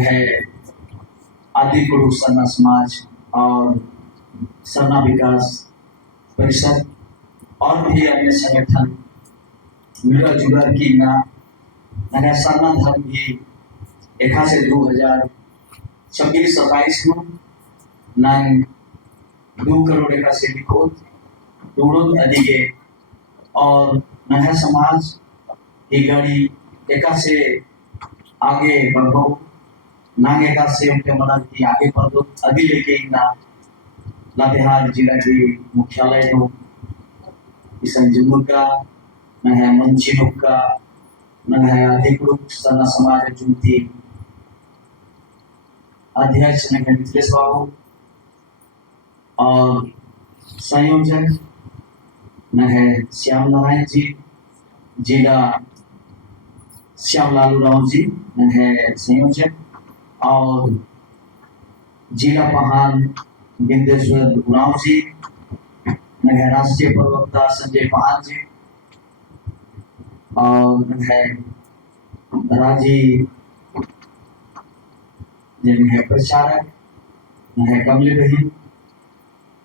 है आदि गुरु सरना समाज और सरना विकास परिषद और भी अन्य संगठन मिला जुला की ना नया सरना धर्म भी एक से 2026-27 में नांग 2 करोड़ का से को दोनों अधिके और नया समाज की गाड़ी एक से आगे बढ़ो नांग एक से उनके मदद की आगे बढ़ो अभी लेके ना लातेहार जिला के मुख्यालय को संजमुर का नया मंचिनुक का नया अधिकृत सरना समाज जुमती अध्यक्ष नया मिथिलेश बाबू और संयोजक नया श्याम नारायण जी जिला श्याम लालू राव जी नया संयोजक और जिला पहान बिंदेश्वर उराव जी नया राष्ट्रीय प्रवक्ता संजय पहान जी और राजी जिनके प्रचारक नया कमले बहन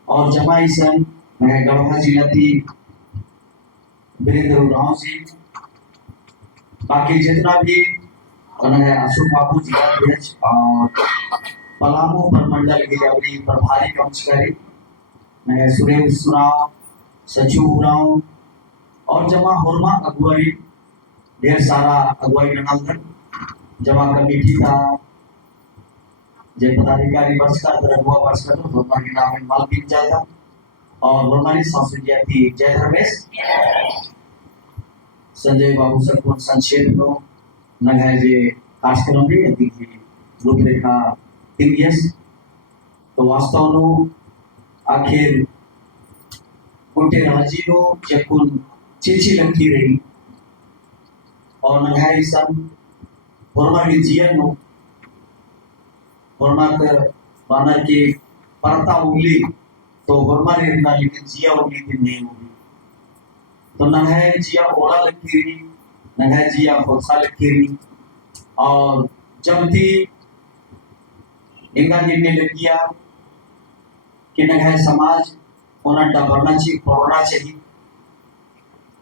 और जमाई सन नया गढ़वा जिला की वीरेंद्र उराव जी बाकी जितना भी नया अशोक बाबू जिला अध्यक्ष और पलामू प्रमंडल के अपनी प्रभारी कर्मचारी नया सुरेश उराव सचिव उराव और जमा होरमा अगुवाई ढेर सारा अगुवाई नंदन जमा कमेटी का जय पदाधिकारी वर्ष का अगुवा वर्ष का तो होरमा के नाम में माल बिक जाता और होरमानी संस्कृति थी जय धर्मेश संजय बाबू सर को संक्षेप में नगाए जे कार्यक्रम में यदि रूपरेखा दिव्यस तो वास्तव में आखिर कोटे राजी नो जकुन चिची लगी रही और नगाई सन होरमा की जीवन नो होरमा के बानर के परता उगली तो होरमा ने ना लेकिन जिया उगली थी नहीं उगली तो नगाई जिया ओला लगी रही नगाई जिया होसा लगी रही और जब थी इंगा निर्णय लगिया कि नगाई समाज उन्हें डबरना चाहिए पढ़ना चाहिए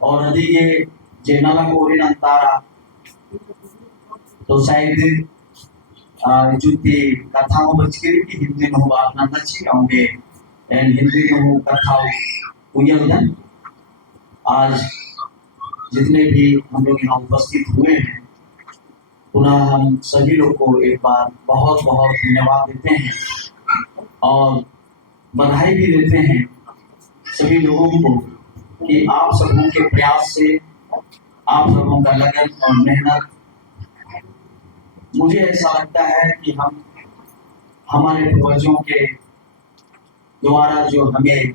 और नदी के जेनाला को ओरिन अंतारा तो शायद जुती कथाओं बचकर की हिंदी में बात ना चाहिए होंगे एंड हिंदी में कथाओं उयलदन आज जितने भी हम लोग यहाँ उपस्थित हुए हैं पुनः हम सभी लोग को एक बार बहुत बहुत धन्यवाद देते हैं और बधाई भी देते हैं सभी लोगों को कि आप सबों के प्रयास से आप सबों का लगन और मेहनत मुझे ऐसा लगता है कि हम हमारे पूर्वजों के द्वारा जो हमें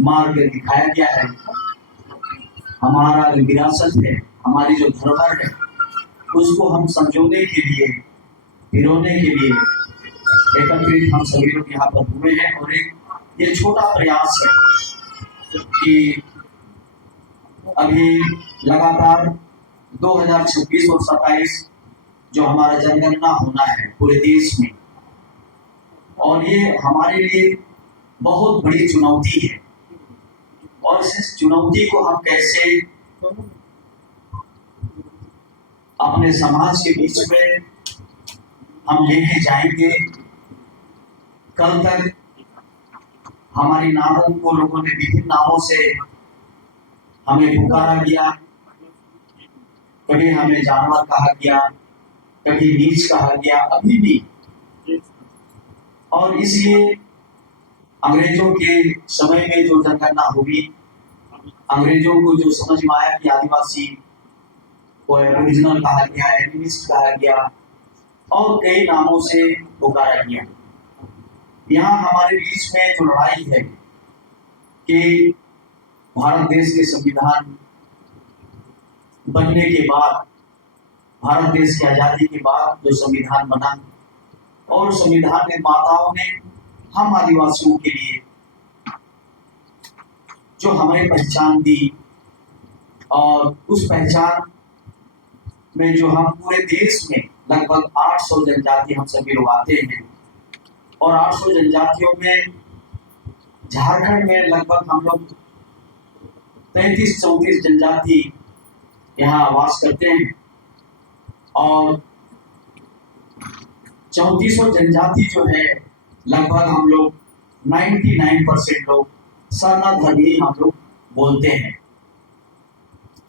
मार्ग दिखाया गया है हमारा जो विरासत है हमारी जो धरोहर है उसको हम संजोने के लिए पिरोने के लिए एकत्रित हम सभी लोग यहाँ पर हुए हैं और एक ये छोटा प्रयास है कि अभी लगातार 2026 और 27 जो हमारा जनगणना होना है पूरे देश में और ये हमारे लिए बहुत बड़ी चुनौती है और इस चुनौती को हम कैसे अपने समाज के बीच में हम लेके जाएंगे कल तक हमारी नामों को लोगों ने विभिन्न नामों से हमें पुकारा गया कभी हमें जानवर कहा गया कभी नीच कहा गया अभी भी और इसलिए अंग्रेजों के समय में जो जनगणना हुई अंग्रेजों को जो समझ में आया कि आदिवासी को ओरिजिनल कहा गया एनिमिस्ट कहा गया और कई नामों से पुकारा गया यहाँ हमारे बीच में जो लड़ाई है कि भारत देश के संविधान बनने के बाद भारत देश की आजादी के बाद जो संविधान बना और संविधान निर्माताओं ने हम आदिवासियों के लिए जो हमें पहचान दी और उस पहचान में जो हम पूरे देश में लगभग 800 जनजाति हम सभी लोग आते हैं। और 800 जनजातियों में झारखंड में लगभग हम लोग 33-34 जनजाति यहाँ वास करते हैं। और 3400 जनजाति जो है लगभग हम लोग 99% लोग सरना धर्मी हम लोग बोलते हैं।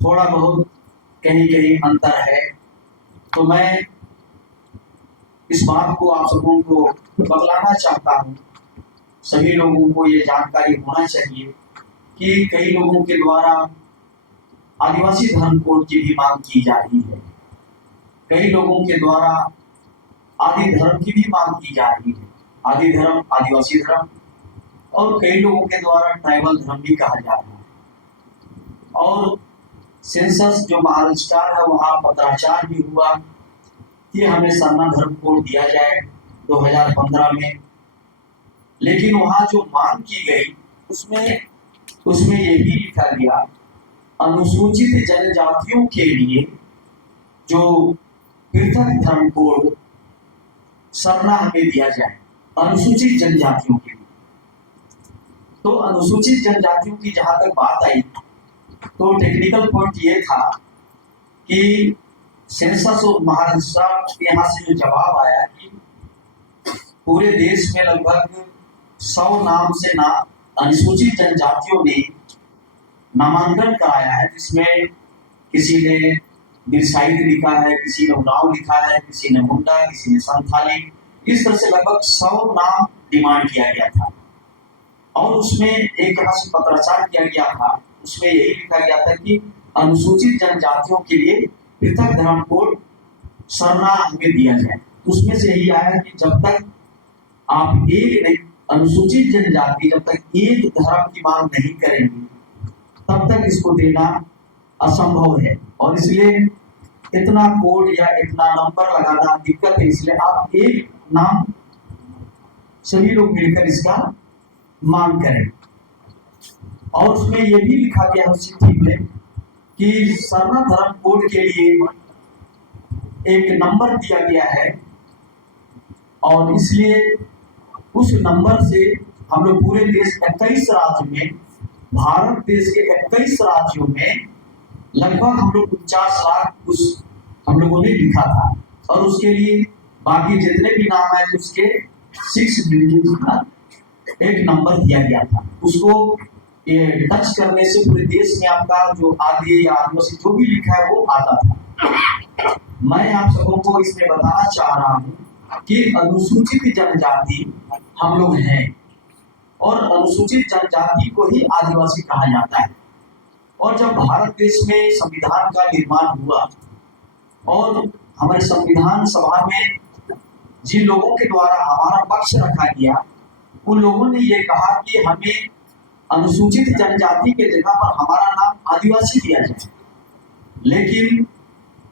थोड़ा बहुत कहीं कहीं अंतर है। तो मैं इस बात को आप सबों को बतलाना चाहता हूँ, सभी लोगों को ये जानकारी होना चाहिए कि कई लोगों के द्वारा आदिवासी धर्म कोड की भी मांग की जा रही है, कई लोगों के द्वारा आदि धर्म की भी मांग की जा रही है, आदि धर्म, आदिवासी धर्म, और कई लोगों के द्वारा ट्राइबल धर्म भी कहा जा रहा है। और सेंसस जो महाराष्ट्र है वहाँ पत्राचार भी हुआ कि हमें सरना धर्म कोड दिया जाए 2015 में। लेकिन वहाँ जो मांग की गई उसमें ये भी लिखा गया अनुसूचित जनजातियों के लिए जो पृथक धर्म कोड सरना हमें दिया जाए, अनुसूचित जनजातियों के लिए। तो अनुसूचित जनजातियों की जहां तक बात आई तो टेक्निकल पॉइंट ये था कि सेंसस और महाराष्ट्र यहाँ से जो जवाब आया कि पूरे देश में लगभग 100 नाम से ना अनुसूचित जनजातियों ने नामांकन कराया है, जिसमें किसी ने बिरसाइत लिखा है, किसी ने उरांव लिखा है, किसी ने मुंडा, किसी ने संथाली, इस तरह से लगभग 100 नाम डिमांड किया गया था। और उसमें एक तरह से पत्राचार किया गया था, उसमें यही लिखा गया था कि अनुसूचित जनजातियों के लिए पृथक धर्म कोड सरना हमें दिया जाए। उसमें से यही आया कि जब तक आप एक अनुसूचित जनजाति जब तक एक धर्म की मांग नहीं करेंगे तब तक इसको देना असंभव है। और इसलिए इतना कोड या इतना नंबर लगाना दिक्कत है, इसलिए आप एक नाम सभी लोग मिलकर इसका मांग करें। और उसमें यह भी लिखा गया उस चिट्ठी में कि सरना धर्म कोड के लिए एक नंबर दिया गया है, और इसलिए उस नंबर से हम लोग पूरे देश 21 राज्य में, भारत देश के 21 राज्यों में लगभग हम लोग 49 लाख उस हम लोगों ने लिखा था। और उसके लिए बाकी जितने भी नाम आए उसके 6 डिजिट का एक नंबर दिया गया था। उसको ये टच करने से पूरे देश में आपका जो आदि या आदिवासी जो भी लिखा है वो आता था। मैं आप सबों को इसमें बताना चाह रहा हूँ कि अनुसूचित जनजाति हम लोग हैं, और अनुसूचित जनजाति को ही आदिवासी कहा जाता है। और जब भारत देश में संविधान का निर्माण हुआ और हमारे संविधान सभा में जिन लोगों के द्वारा हमारा पक्ष रखा गया, उन लोगों ने ये कहा कि हमें अनुसूचित जनजाति के जगह पर हमारा नाम आदिवासी दिया जाए। लेकिन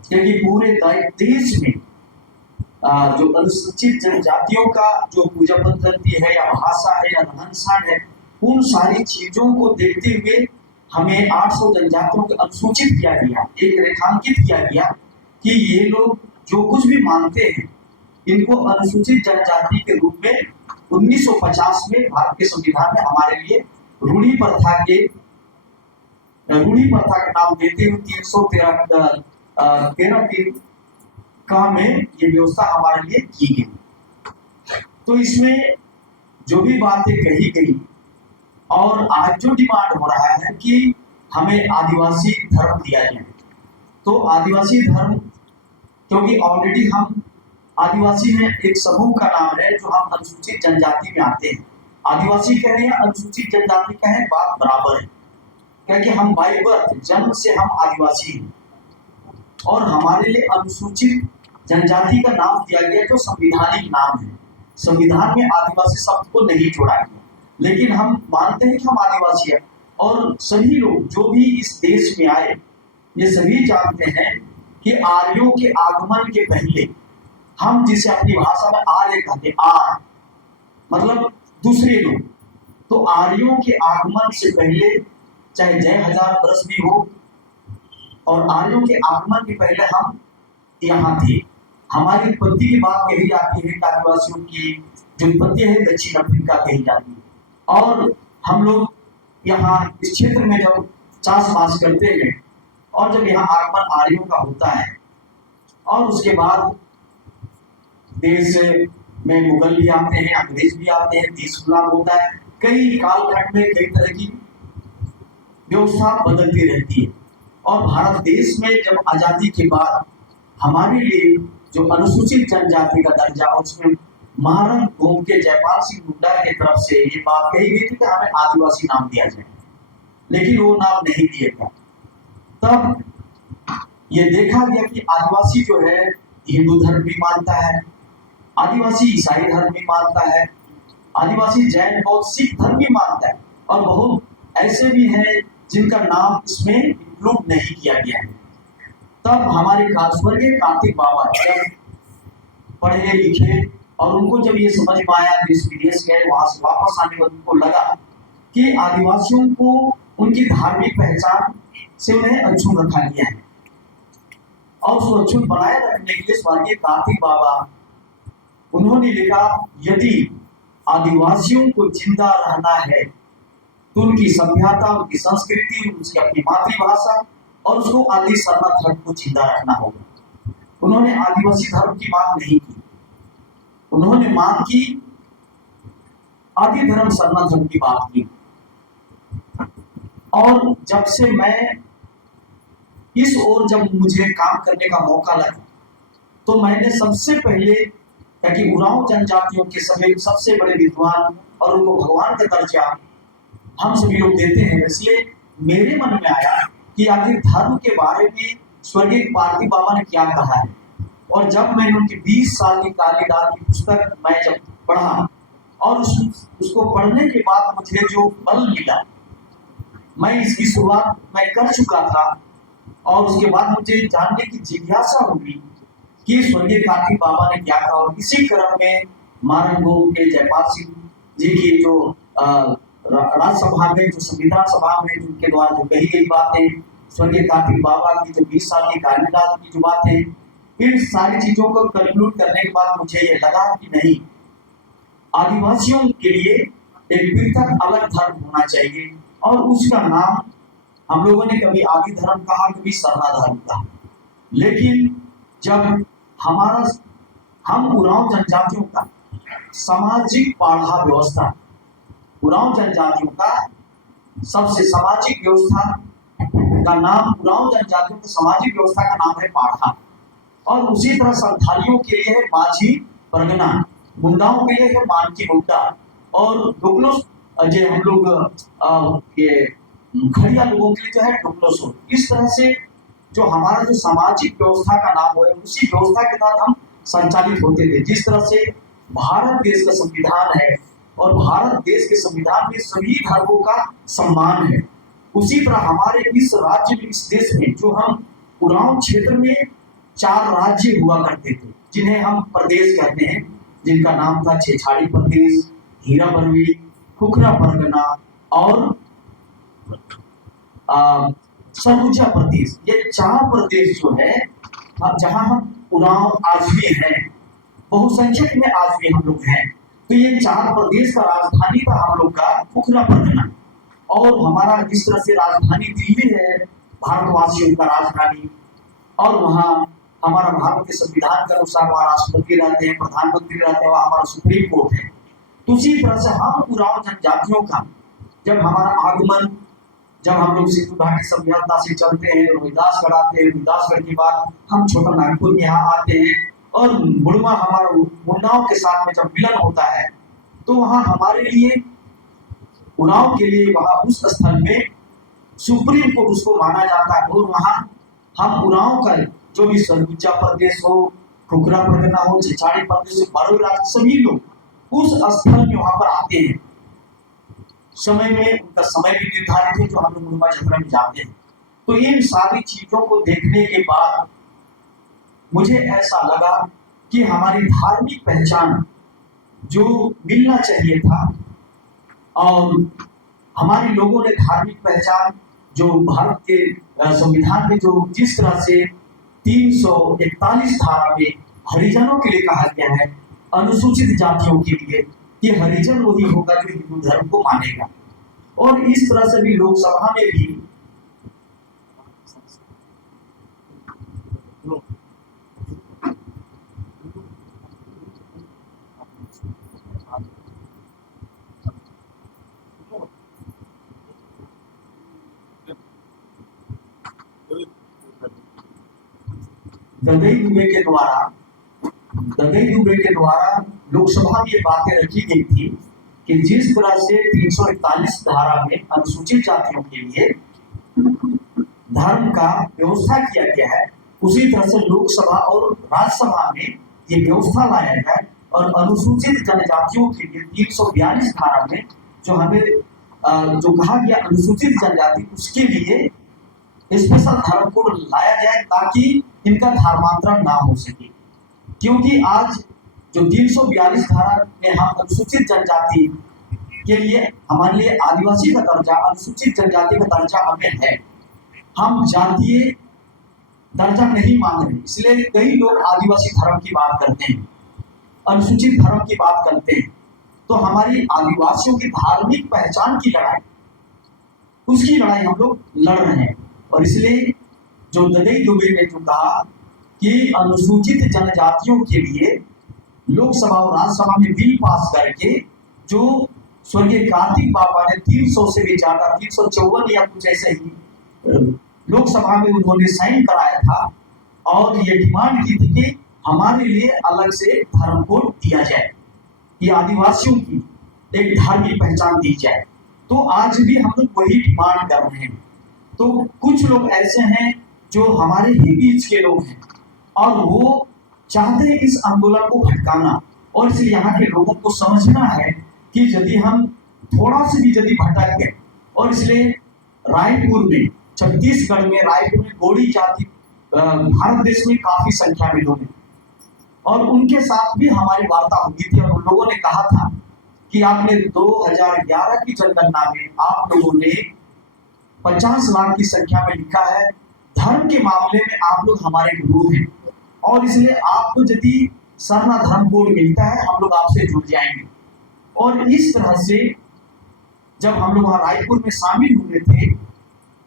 क्योंकि पूरे देश में जो अनुसूचित जनजातियों का जो पूजा पद्धति है या भाषा है या रहन सहन है, उन सारी चीजों को देखते हुए हमें 800 जनजातियों को अनुसूचित किया गया, एक रेखांकित किया गया कि ये लोग जो कुछ भी मानते हैं इनको अनुसूचित जनजाति के रूप में 1950 में भारत के संविधान में हमारे लिए रूढ़ी प्रथा के नाम देते हुए 313 का में ये व्यवस्था हमारे लिए की गई। तो इसमें जो भी बातें कही गई और आज जो डिमांड हो रहा है कि हमें आदिवासी धर्म दिया जाए, तो आदिवासी धर्म क्योंकि ऑलरेडी हम आदिवासी में एक समूह का नाम है जो हम अनुसूचित जनजाति में आते हैं। आदिवासी कह रहे हैं, अनुसूचित जनजाति कहें, बात बराबर है, क्योंकि हम बाय बर्थ जन्म से हम आदिवासी हैं। और हमारे लिए अनुसूचित जनजाति का नाम दिया गया जो संवैधानिक नाम है। संविधान में आदिवासी शब्द को नहीं जोड़ा गया, लेकिन हम मानते हैं कि हम आदिवासी हैं। और सभी लोग जो भी इस देश में आए ये सभी जानते हैं कि आर्यों के आगमन के पहले, हम जिसे अपनी भाषा में आर्य कहते हैं, आर्य मतलब दूसरे लोग, तो आर्यों के आगमन से पहले चाहे जय हजार वर्ष भी हो, और आर्यों के आगमन के पहले हम यहाँ थे। हमारी उत्पत्ति की बात कही जाती है कि आदिवासियों की जो उत्पत्ति है दक्षिण अफ्रीका कही जाती है। और हम लोग यहाँ इस क्षेत्र में जब चाष बास करते हैं और जब यहाँ आगमन आर्यों का होता है और उसके बाद देश में मुगल भी आते हैं, अंग्रेज भी आते हैं, देश गुलाम होता है, कई कालखंड में कई तरह की व्यवस्था बदलती रहती है। और भारत देश में जब आजादी के बाद हमारे लिए जो अनुसूचित जनजाति का दर्जा, उसमें महाराणा घूम के जयपाल सिंह मुंडा की तरफ से ये बात कही गई थी कि हमें आदिवासी नाम दिया जाए, लेकिन वो नाम नहीं दिया गया। तब ये देखा गया कि आदिवासी जो है हिंदू धर्म भी मानता है, आदिवासी ईसाई धर्म भी मानता है, आदिवासी जैन बौद्ध सिख धर्म भी मानता है, और बहुत ऐसे भी हैं जिनका नाम इसमें इंक्लूड नहीं किया गया है। तब हमारे स्वर्गीय कार्तिक बाबा जब पढ़े लिखे और उनको जब ये समझ में आया, देश विदेश गए, वहां से वापस आने बाद उनको लगा कि आदिवासियों को उनकी धार्मिक पहचान से उन्हें अछूत रखा गया है और उसको अछूत बनाए रखने के लिए स्वर्गीय कार्तिक बाबा उन्होंने लिखा, यदि आदिवासियों को जिंदा रहना है तो उनकी सभ्यता, उनकी संस्कृति, उसकी अपनी मातृभाषा और उसको आदि सरना धर्म को जिंदा रखना होगा। उन्होंने आदिवासी धर्म की मांग नहीं की, उन्होंने मांग की आदि धर्म सरना धर्म की बात की। और जब से मैं इस ओर जब मुझे काम करने का मौका लगा तो मैंने सबसे पहले, ताकि उरांव जनजातियों के सभी सबसे बड़े विद्वान और उनको भगवान का दर्जा हम सभी लोग देते हैं, इसलिए मेरे मन में आया कि आखिर धर्म के बारे में स्वर्गीय कार्तिक बाबा ने क्या कहा है। और जब मैंने उनकी 20 साल की कालिदास की पुस्तक मैं जब पढ़ा और उसको पढ़ने के बाद मुझे जो बल मिला, मैं इसकी शुरुआत मैं कर चुका था और उसके बाद मुझे जानने की जिज्ञासा हुई कि स्वर्गीय कार्तिक बाबा ने क्या कहा। और इसी क्रम में महाराणा के जयपाल सिंह जी की जो राज्यसभा में, जो संविधान सभा में उनके द्वारा जो कही गई बातें, स्वर्गीय कार्तिक बाबा की जो 20 साल की कालिदास की जो बातें, इन सारी चीजों को कंक्लूड करने के बाद मुझे ये लगा कि नहीं, आदिवासियों के लिए एक पृथक अलग धर्म होना चाहिए और उसका नाम हम लोगों ने कभी आदि धर्म कहा, कभी सरना धर्म कहा। लेकिन जब हम उरांव जनजातियों का सामाजिक पाढ़ा व्यवस्था, उरांव जनजातियों का सबसे सामाजिक व्यवस्था का नाम, उरांव जनजातियों की सामाजिक व्यवस्था का नाम है पाढ़ा, और उसी तरह संथालियों के लिए है माझी परगना, मुंडाओं के लिए है मानकी मुंडा, और डोकलो जो हम लोग ये खड़िया लोगों के लिए जो है डोकलोसो। इस तरह से जो हमारा जो सामाजिक व्यवस्था का नाम है, उसी व्यवस्था के तहत हम संचालित होते थे। जिस तरह से भारत देश का संविधान है और भारत देश के संविधान में सभी धर्मों का सम्मान है, उसी तरह हमारे इस राज्य में, इस देश में जो हम उरांव क्षेत्र में 4 राज्य हुआ करते थे जिन्हें हम प्रदेश कहते हैं, जिनका नाम था छेछाड़ी प्रदेश, हीरा बरवी, खुखरा परगना और सरगुजा प्रदेश। ये 4 प्रदेश जो है जहां हम उरांव आज भी हैं, बहुसंख्यक में आज भी हम लोग हैं। तो ये 4 प्रदेश का राजधानी था हम लोग का खुखरा परगना, और हमारा जिस तरह से राजधानी दिल्ली है, भारतवासियों का राजधानी, और वहाँ हमारा भारत के संविधान के अनुसार वहाँ राष्ट्रपति रहते हैं, प्रधानमंत्री रहते हैं, वहाँ हमारा सुप्रीम कोर्ट है। तो उसी तरह से हम उरांव जनजातियों का जब हमारा आगमन, जब हम लोग सिंधु घाटी सभ्यता से चलते हैं, रोहिदासगढ़ आते हैं, रोहिदासगढ़ के बाद हम छोटा नागपुर में यहाँ आते हैं, और बुढ़वा हमारा मुंडाओं के साथ में जब मिलन होता है तो वहाँ हमारे लिए, उरांव के लिए, वहाँ उस स्थल में सुप्रीम कोर्ट उसको माना जाता है। और वहाँ हम उरांव का जो भी सरगुजा प्रदेश हो, खुखरा परगना हो, छेछाड़ी प्रदेश हो, बारोई राज्य, सभी लोग उस स्थल में वहां पर आते हैं। समय में उनका समय भी निर्धारित है जो हम लोग मुरुमा यात्रा में जाते हैं। तो इन सारी चीजों को देखने के बाद मुझे ऐसा लगा कि हमारी धार्मिक पहचान जो मिलना चाहिए था, और हमारे लोगों ने धार्मिक पहचान जो भारत के संविधान में जो जिस तरह से 341 धारा में हरिजनों के लिए कहा गया है, अनुसूचित जातियों के लिए, कि हरिजन वही होगा जो हिंदू धर्म को मानेगा। और इस तरह से भी लोकसभा में भी ददई दुबे के द्वारा लोकसभा में ये बातें रखी गई थी कि जिस तरह से 341 धारा में अनुसूचित जातियों के लिए धर्म का व्यवस्था किया गया है, उसी तरह से लोकसभा और राज्यसभा में ये व्यवस्था लाया जाए और अनुसूचित जनजातियों के लिए 342 धारा में जो हमें जो कहा गया अनुसूचित जनजाति, उसके लिए स्पेशल धर्म कोड लाया जाए ताकि इनका धर्मांतरण ना हो सके। क्योंकि आज जो 342 धारा में हम अनुसूचित जनजाति के लिए, हमारे लिए आदिवासी का दर्जा, अनुसूचित जनजाति का दर्जा हमें है, हम जातीय दर्जा नहीं मांग रहे। इसलिए कई लोग आदिवासी धर्म की बात करते हैं, अनुसूचित धर्म की बात करते हैं। तो हमारी आदिवासियों की धार्मिक पहचान की लड़ाई, उसकी लड़ाई हम लोग लड़ रहे हैं। और इसलिए जो ददई दुबे ने जो कहा कि अनुसूचित जनजातियों के लिए लोकसभा और राज्यसभा में बिल पास करके, जो स्वर्गीय कार्तिक बाबा ने 300 से भी ज्यादा, 354 या कुछ ऐसे ही लोकसभा में उन्होंने साइन कराया था और ये डिमांड की थी कि हमारे लिए अलग से धर्म कोड दिया जाए, ये आदिवासियों की एक धार्मिक पहचान दी जाए। तो आज भी हम लोग वही डिमांड कर रहे हैं। तो कुछ लोग ऐसे हैं जो हमारे ही बीच के लोग हैं और वो चाहते हैं इस आंदोलन को भटकाना। और इसलिए यहाँ के लोगों को समझना है कि यदि हम थोड़ा सा भी यदि भटक गए, और इसलिए रायपुर में, छत्तीसगढ़ में रायपुर में गोड़ी जाति भारत देश में काफी संख्या में लोग हैं और उनके साथ भी हमारी वार्ता हुई थी और उन लोगों ने कहा था कि आपने 2011 की जनगणना में आप लोगों ने 50 लाख की संख्या में लिखा है, धर्म के मामले में आप लोग हमारे गुरु हैं और इसलिए आपको यदि सरना धर्म कोड मिलता है हम लोग आपसे जुड़ जाएंगे। और इस तरह से जब हम लोग वहां रायपुर में शामिल हुए थे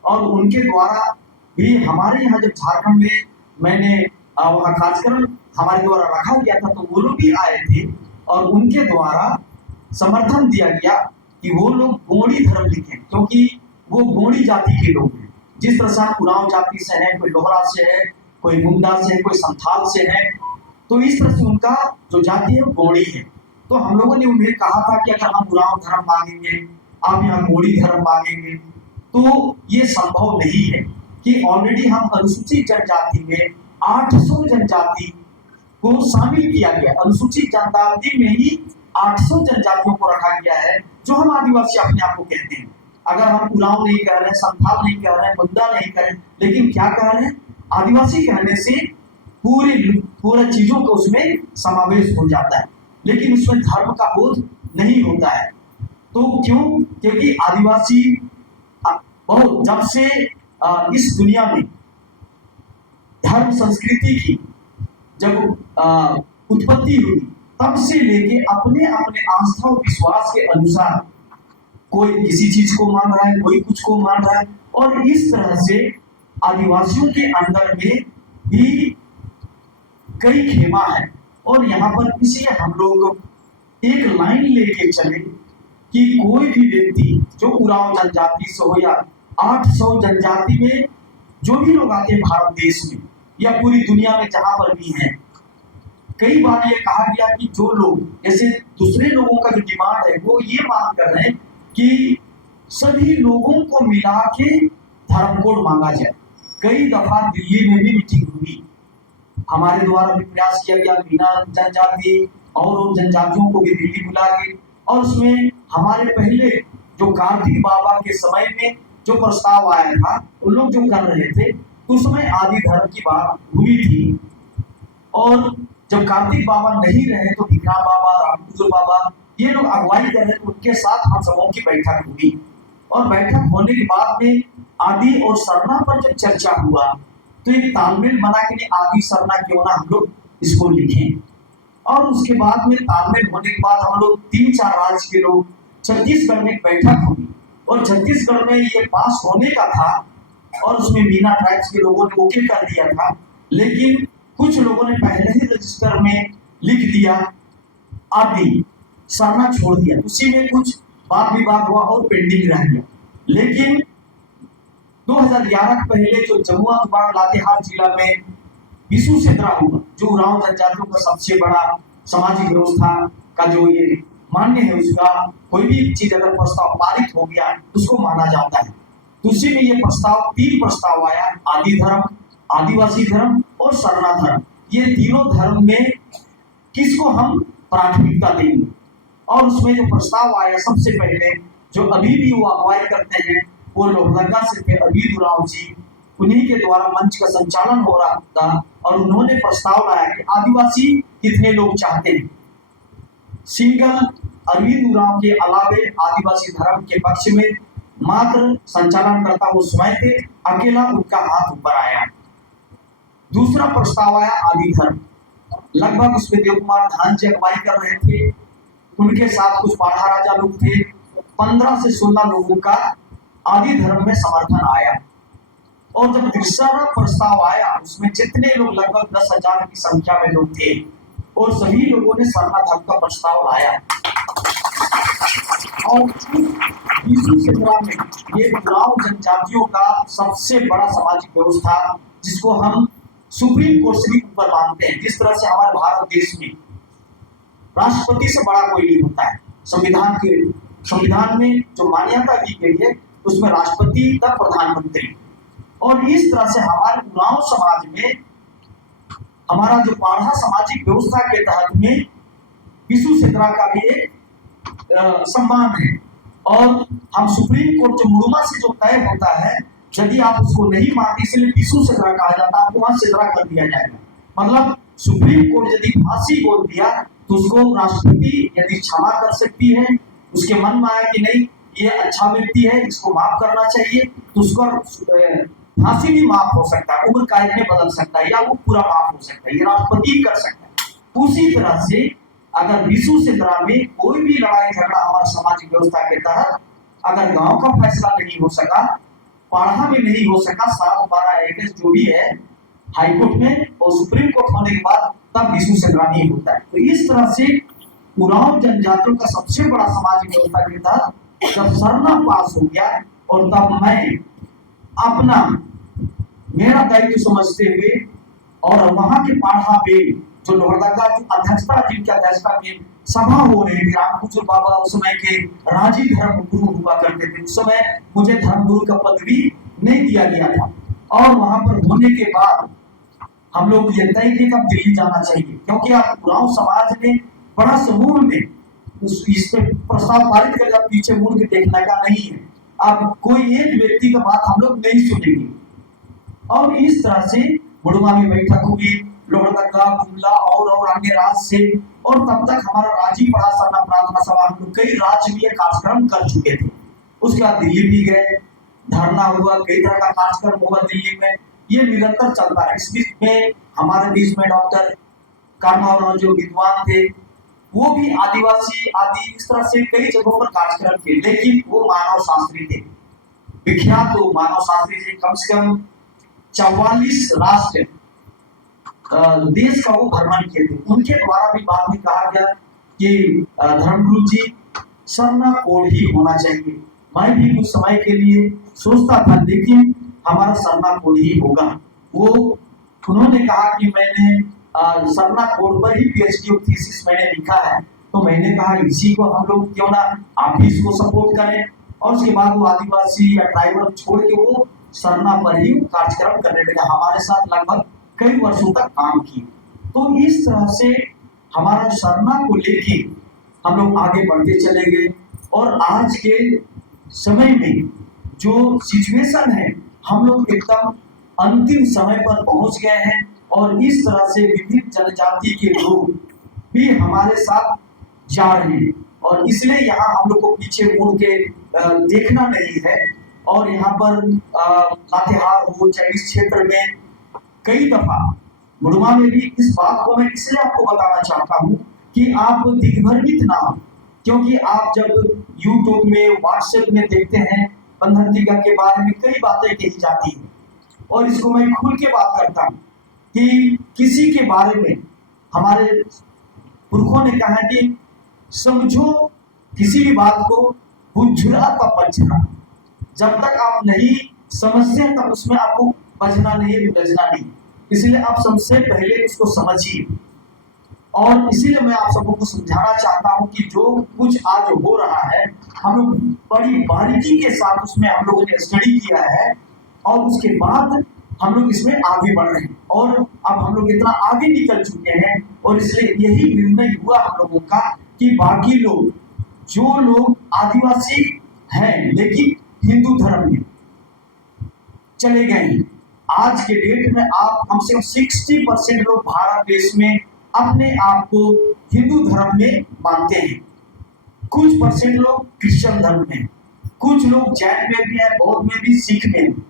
और उनके द्वारा भी हमारे यहाँ जब झारखंड में मैंने वहाँ कार्यक्रम हमारे द्वारा रखा गया था तो वो लोग भी आए थे और उनके द्वारा समर्थन दिया गया कि वो लोग गोंडी धर्म लिखें, क्योंकि वो गोंडी जाति के लोग हैं। जिस तरह से हम उरांव जाति से हैं, कोई लोहरा से है, कोई मुंडा से है, कोई संथाल से है, तो इस तरह से उनका जो जाति है वो गोंडी है। तो हम लोगों ने उन्हें कहा था कि अगर हम उरांव धर्म मांगेंगे, आप यहाँ गोंडी धर्म मांगेंगे, तो ये संभव नहीं है कि ऑलरेडी हम अनुसूचित जनजाति में 800 जनजाति को शामिल किया गया। अनुसूचित जनजाति में ही 800 जनजातियों को रखा गया है जो हम आदिवासी अपने आप को कहते हैं। अगर हम उरांव नहीं कह रहे हैं, संथाल नहीं कह रहे हैं, मुंडा नहीं कह रहे हैं, लेकिन क्या कह रहे हैं, आदिवासी कहने से पूरे चीजों का उसमें समावेश हो जाता है, लेकिन उसमें धर्म का बोध नहीं होता है। तो क्यों? क्योंकि आदिवासी बहुत जब से इस दुनिया में धर्म संस्कृति की जब उत्पत्ति हुई तब से लेके अपने अपने आस्था और विश्वास के अनुसार कोई किसी चीज को मान रहा है, कोई कुछ को मान रहा है। और इस तरह से आदिवासियों के अंदर में भी कई खेमा है और यहाँ पर इसलिए हम लोग एक लाइन लेके चले कि कोई भी व्यक्ति जो उरांव जनजाति से हो या 800 जनजाति में जो भी लोग आते हैं भारत देश में या पूरी दुनिया में जहां पर भी हैं, कई बार ये कहा गया कि जो लोग जैसे दूसरे लोगों का जो डिमांड है वो ये मांग कर रहे हैं कि सभी लोगों को मिला के धर्म कोड मांगा जाए। कई दफा दिल्ली में भी मीटिंग हुई, हमारे द्वारा भी प्रयास किया गया बिना जनजाति और जनजातियों को भी दिल्ली बुला के, और उसमें हमारे पहले जो कार्तिक बाबा के समय में जो प्रस्ताव आया था उन लोग जो कर रहे थे उस समय आदि धर्म की बात हुई थी। और जब कार्तिक बाबा नहीं रहे तो विक्रम बाबा, रामकुजो बाबा ये लोग अगुवाई कर रहे थे, उनके साथ हम सबों की बैठक हुई और बैठक होने के बाद में आदि और सरना पर जब चर्चा हुआ तो एक तालमेल बना कि आदि सरना क्यों ना हम लोग इसको लिखें। और उसके बाद में तालमेल होने के बाद हम लोग 3-4 राज्य के लोग छत्तीसगढ़ में एक बैठक हुई और छत्तीसगढ़ में ये पास होने का था और उसमें मीना ट्राइब्स के लोगों ने ओके कर दिया था, लेकिन कुछ लोगों ने पहले ही रजिस्टर में लिख दिया आदि, सरना छोड़ दिया। उसी में कुछ वाद विवाद हुआ और पेंडिंग रह गया। लेकिन 2011 के पहले जो जमुआ बाग लातेहार जिला में विशु सेंद्रा हुआ, जो उरांव जनजातियों का सबसे बड़ा सामाजिक व्यवस्था का जो ये मान्य है, उसका कोई भी चीज अगर प्रस्ताव पारित हो गया उसको माना जाता है। तो उसी में ये प्रस्ताव 3 प्रस्ताव आया, आदि धर्म, आदिवासी धर्म और सरना धर्म। ये तीनों धर्म में किसको हम प्राथमिकता देंगे। और उसमें जो प्रस्ताव आया सबसे पहले, जो अभी भी वो अगुवाई करते हैं, वो लोहरदगा से थे अबीद उरांव जी, उन्हीं के द्वारा मंच का संचालन हो रहा था और उन्होंने प्रस्ताव लाया कि आदिवासी कितने लोग चाहते हैं। सिंगल अरविंद उरांव के अलावे आदिवासी धर्म के पक्ष में मात्र संचालन करता वो स्वयं थे, अकेला उनका हाथ ऊपर आया। दूसरा प्रस्ताव आया आदि धर्म, लगभग उसमें देव कुमार धान जी अगुवाई कर रहे थे, उनके साथ कुछ पाढ़ा राजा लोग थे। 15 से 16 लोगों का आदि धर्म में समर्थन आया। और जब तीसरा प्रस्ताव आया उसमें जितने लोग लगभग 10,000 की संख्या में लोग थे और सभी लोगों ने सरना धर्म का प्रस्ताव लाया। और विशु सेंद्रा में ये उरांव जनजातियों का सबसे बड़ा सामाजिक व्यवस्था, जिसको हम सुप्रीम कोर्ट से भी ऊपर मानते हैं। जिस तरह से हमारे भारत देश में राष्ट्रपति से बड़ा कोई नहीं होता है, संविधान में जो मान्यता दी गई है उसमें राष्ट्रपति का प्रधानमंत्री। और इस तरह से हमारे उरांव समाज में हमारा जो पाढ़ा सामाजिक व्यवस्था के तहत में विशु सेंद्रा का भी एक सम्मान है। और हम सुप्रीम कोर्ट जो मुड़ुमा से जो तय होता है, यदि आप उसको नहीं मानते, इसलिए विशु सेंद्रा कहा जाता है, आपको वहां सेंद्रा कर दिया जाएगा। मतलब सुप्रीम कोर्ट यदि फांसी बोल दिया तो उसको राष्ट्रपति यदि क्षमा कर सकती है, उसके मन में आया कि नहीं ये अच्छा व्यक्ति है, इसको माफ करना चाहिए, तो उसको फांसी भी माफ हो सकता है, उम्र कैद में बदल सकता है, या वो पूरा माफ हो सकता है, ये राष्ट्रपति कर सकता है। उसी तरह से अगर विशु सेंद्रा में कोई भी लड़ाई झगड़ा हमारे सामाजिक व्यवस्था के तहत अगर गांव का फैसला नहीं हो सका, पाढ़ा में नहीं हो सका, 7-12 एकड़ जो भी है हाईकोर्ट में और सुप्रीम कोर्ट होने के बाद, तब विशु सेंद्रा नहीं होता है। तो इस तरह से उरांव जनजातियों का सबसे बड़ा सामाजिक व्यवस्था के तहत जब सरना पास हो गया, और तब मैं अपना मेरा दायित्व समझते हुए और वहां के पाढ़ा में जो लोहरदगा की अध्यक्षता, जिनकी अध्यक्षता में सभा हो रही थी, रामकुचर बाबा उस समय के राजी धर्म गुरु हुआ करते थे, उस समय मुझे धर्म गुरु का पद भी नहीं दिया गया था। और वहां पर होने के बाद हम लोग ये तय किया कि दिल्ली जाना चाहिए, क्योंकि आप उरांव समाज में बड़ा समूह में इस पे प्रस्ताव पारित कर, आप पीछे मुड़ के देखने का नहीं है, आप कोई एक व्यक्ति का बात हम लोग नहीं सुनेंगे। और इस तरह से मुड़ुमा में बैठक हुई, लोहरदगा, गुमला और अन्य राज्य से, और तब तक हमारा राज्य पढ़ा सरना प्रार्थना सभा, हम लोग कई राज्य में कार्यक्रम कर चुके थे। उसके बाद दिल्ली भी गए, धरना हुआ, कई तरह का कार्यक्रम हुआ दिल्ली में, ये निरंतर चलता है। इस बीच में हमारे बीच में डॉक्टर कर्मा जो विद्वान थे, वो भी आदिवासी आदि इस तरह से कई जगहों पर कार्यक्रम थे, लेकिन वो मानव शास्त्री थे, विख्यात तो मानव शास्त्री थे। कम से कम 44 राष्ट्र देश का वो भ्रमण किए थे। उनके द्वारा भी बाद में कहा गया कि धर्मगुरु जी सरना कोड ही होना चाहिए। मैं भी कुछ समय के लिए सोचता था, लेकिन हमारा सरना कोड ही होगा। वो उन्होंने कहा कि मैंने सरना कोड पर ही पीएचडी और थीसिस मैंने लिखा है, तो मैंने कहा इसी को हम लोग क्यों ना आप ही इसको सपोर्ट करें। और उसके बाद वो आदिवासी या ट्राइबल छोड़ के वो सरना पर ही कार्यक्रम करने लगा, हमारे साथ लगभग कई वर्षों तक काम किए। तो इस तरह से हमारा सरना को लेके हम लोग आगे बढ़ते चले गए, और आज के समय में जो सिचुएशन है, हम लोग एकदम अंतिम समय पर पहुंच गए हैं। और इस तरह से विभिन्न जनजाति के लोग भी हमारे साथ जा रहे हैं, और इसलिए यहाँ हम लोग को पीछे मुड़ के देखना नहीं है। और यहाँ पर लातेहार हो चाहे इस क्षेत्र में कई दफा मुड़वा में भी इस बात को मैं इसलिए आपको बताना चाहता हूँ कि आप दिग्भ्रमित ना हो, क्योंकि आप जब यूट्यूब में व्हाट्सएप में देखते हैं बंधन टीका के बारे में कई बातें कही जाती हैं, और इसको मैं खुल के बात करता हूँ कि किसी के बारे में हमारे पुरखों ने कहा कि समझो किसी भी बात को बुझुरा तब बचना, जब तक आप नहीं समझते हैं तब उसमें आपको बचना नहीं, उलझना नहीं। इसलिए आप सबसे पहले उसको समझिए, और इसीलिए मैं आप सबको समझाना चाहता हूं कि जो कुछ आज हो रहा है हम लोग बड़ी बारीकी के साथ उसमें हम लोगों ने स्टडी किया है, और उसके बाद हम लोग इसमें आगे बढ़ रहे हैं, और अब हम लोग इतना आगे निकल चुके हैं, और इसलिए यही निर्णय हुआ हम लोगों का कि बाकी लोग जो लोग आदिवासी हैं लेकिन हिंदू धर्म में चले गए हैं, आज के डेट में आप कम से कम 60% लोग भारत देश में अपने आप को हिंदू धर्म में मानते हैं, कुछ परसेंट लोग क्रिश्चियन धर्म में, कुछ लोग जैन में भी है, बौद्ध में भी, सिख में भी,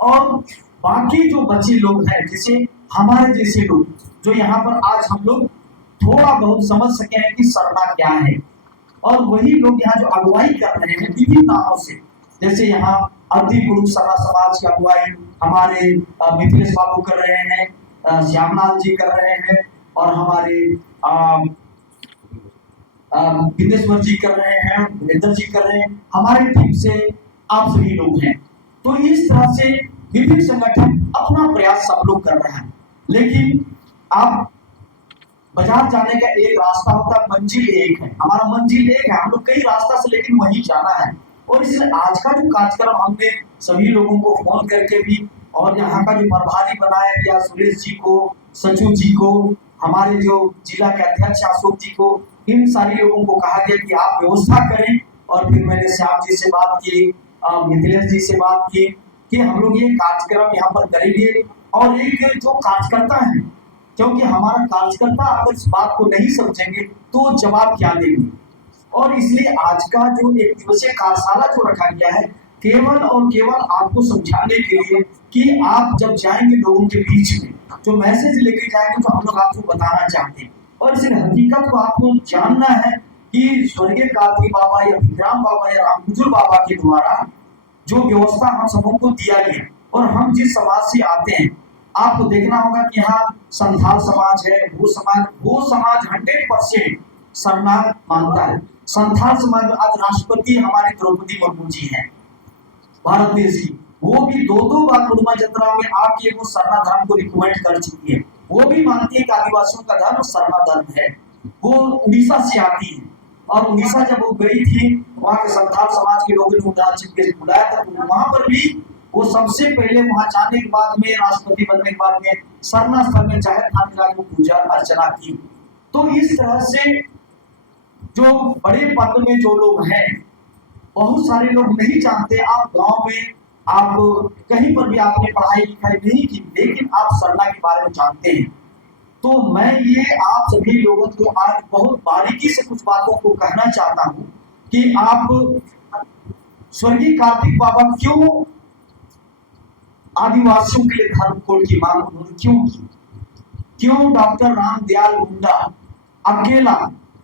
और बाकी जो बचे लोग हैं जैसे हमारे जैसे लोग जो यहाँ पर आज हम लोग थोड़ा बहुत समझ सके हैं कि सरना क्या है, और वही लोग यहाँ जो अगुवाई कर रहे हैं विभिन्न नामों से, जैसे यहाँ अति पुरुष सरना समाज की अगुवाई हमारे मिथिलेश बाबू कर रहे हैं, श्यामलाल जी कर रहे हैं, और हमारे विदेश्वर जी कर रहे हैं, वीरेंद्र जी कर रहे हैं, हमारी टीम से आप सभी लोग हैं। तो इस तरह से विभिन्न संगठन अपना प्रयास सब लोग कर रहे हैं, लेकिन आप बाजार जाने का एक रास्ता होता है, मंजिल एक है, हमारा मंजिल एक है, हम लोग कई रास्ता से लेकिन वहीं जाना है। और इसलिए आज का जो कार्यक्रम हमने सभी लोगों को फोन करके भी, और यहाँ का जो प्रभारी बनाया गया सुरेश जी को, सचू जी को, हमारे जो जिला के अध्यक्ष अशोक जी को, इन सारे लोगों को कहा गया कि आप व्यवस्था करें, और फिर मैंने श्याम जी से बात की, मिथिलेश जी से बात की कि हम लोग ये कार्यक्रम यहाँ पर करेंगे, और एक जो कार्यकर्ता है, क्योंकि हमारा कार्यकर्ता अगर इस बात को नहीं समझेंगे तो जवाब क्या देंगे, और इसलिए आज का जो एक दिवसीय कार्यशाला जो रखा गया है केवल और केवल आपको समझाने के लिए कि आप जब जाएंगे लोगों के बीच में जो मैसेज लेके जाएंगे तो हम लोग आपको बताना चाहते हैं, और इस हकीकत को आपको जानना है कि स्वर्गीय कार्तिक बाबा या विक्राम बाबा या रामकुजुर बाबा के द्वारा जो व्यवस्था हम सबों को दिया गया, और हम जिस समाज से आते हैं, आपको देखना होगा कि यहाँ संथाल समाज है, वो समाज 100% सरना मानता है। संथाल समाज में आज राष्ट्रपति हमारी द्रौपदी मुर्मू जी हैं भारत देश की, वो भी दो बार कुड़मा जतरा में आके वो सरना धर्म को रिकमेंड कर चुकी है, वो भी मानती है कि आदिवासियों का धर्म सरना धर्म है। वो उड़ीसा से आती है, और उड़ीसा जब वो गई थी वहाँ के संथाल समाज के लोगों ने उन्हें चिपके से बुलाया था, तो वहां पर भी वो सबसे पहले वहां जाने के बाद में राष्ट्रपति बनने के बाद में सरना स्थल में जाहिर खान को पूजा अर्चना की। तो इस तरह से जो बड़े पद में जो लोग हैं, बहुत सारे लोग नहीं जानते, आप गांव में आप कहीं पर भी आपने पढ़ाई लिखाई नहीं की, लेकिन आप सरना के बारे में जानते हैं। तो मैं ये आप सभी लोगों को आज बहुत बारीकी से कुछ बातों को कहना चाहता हूं कि आप स्वर्गीय कार्तिक बाबा क्यों आदिवासियों के लिए धर्म कोड की मांग उन्होंने क्यों की, क्यों डॉक्टर रामदयाल मुंडा अकेला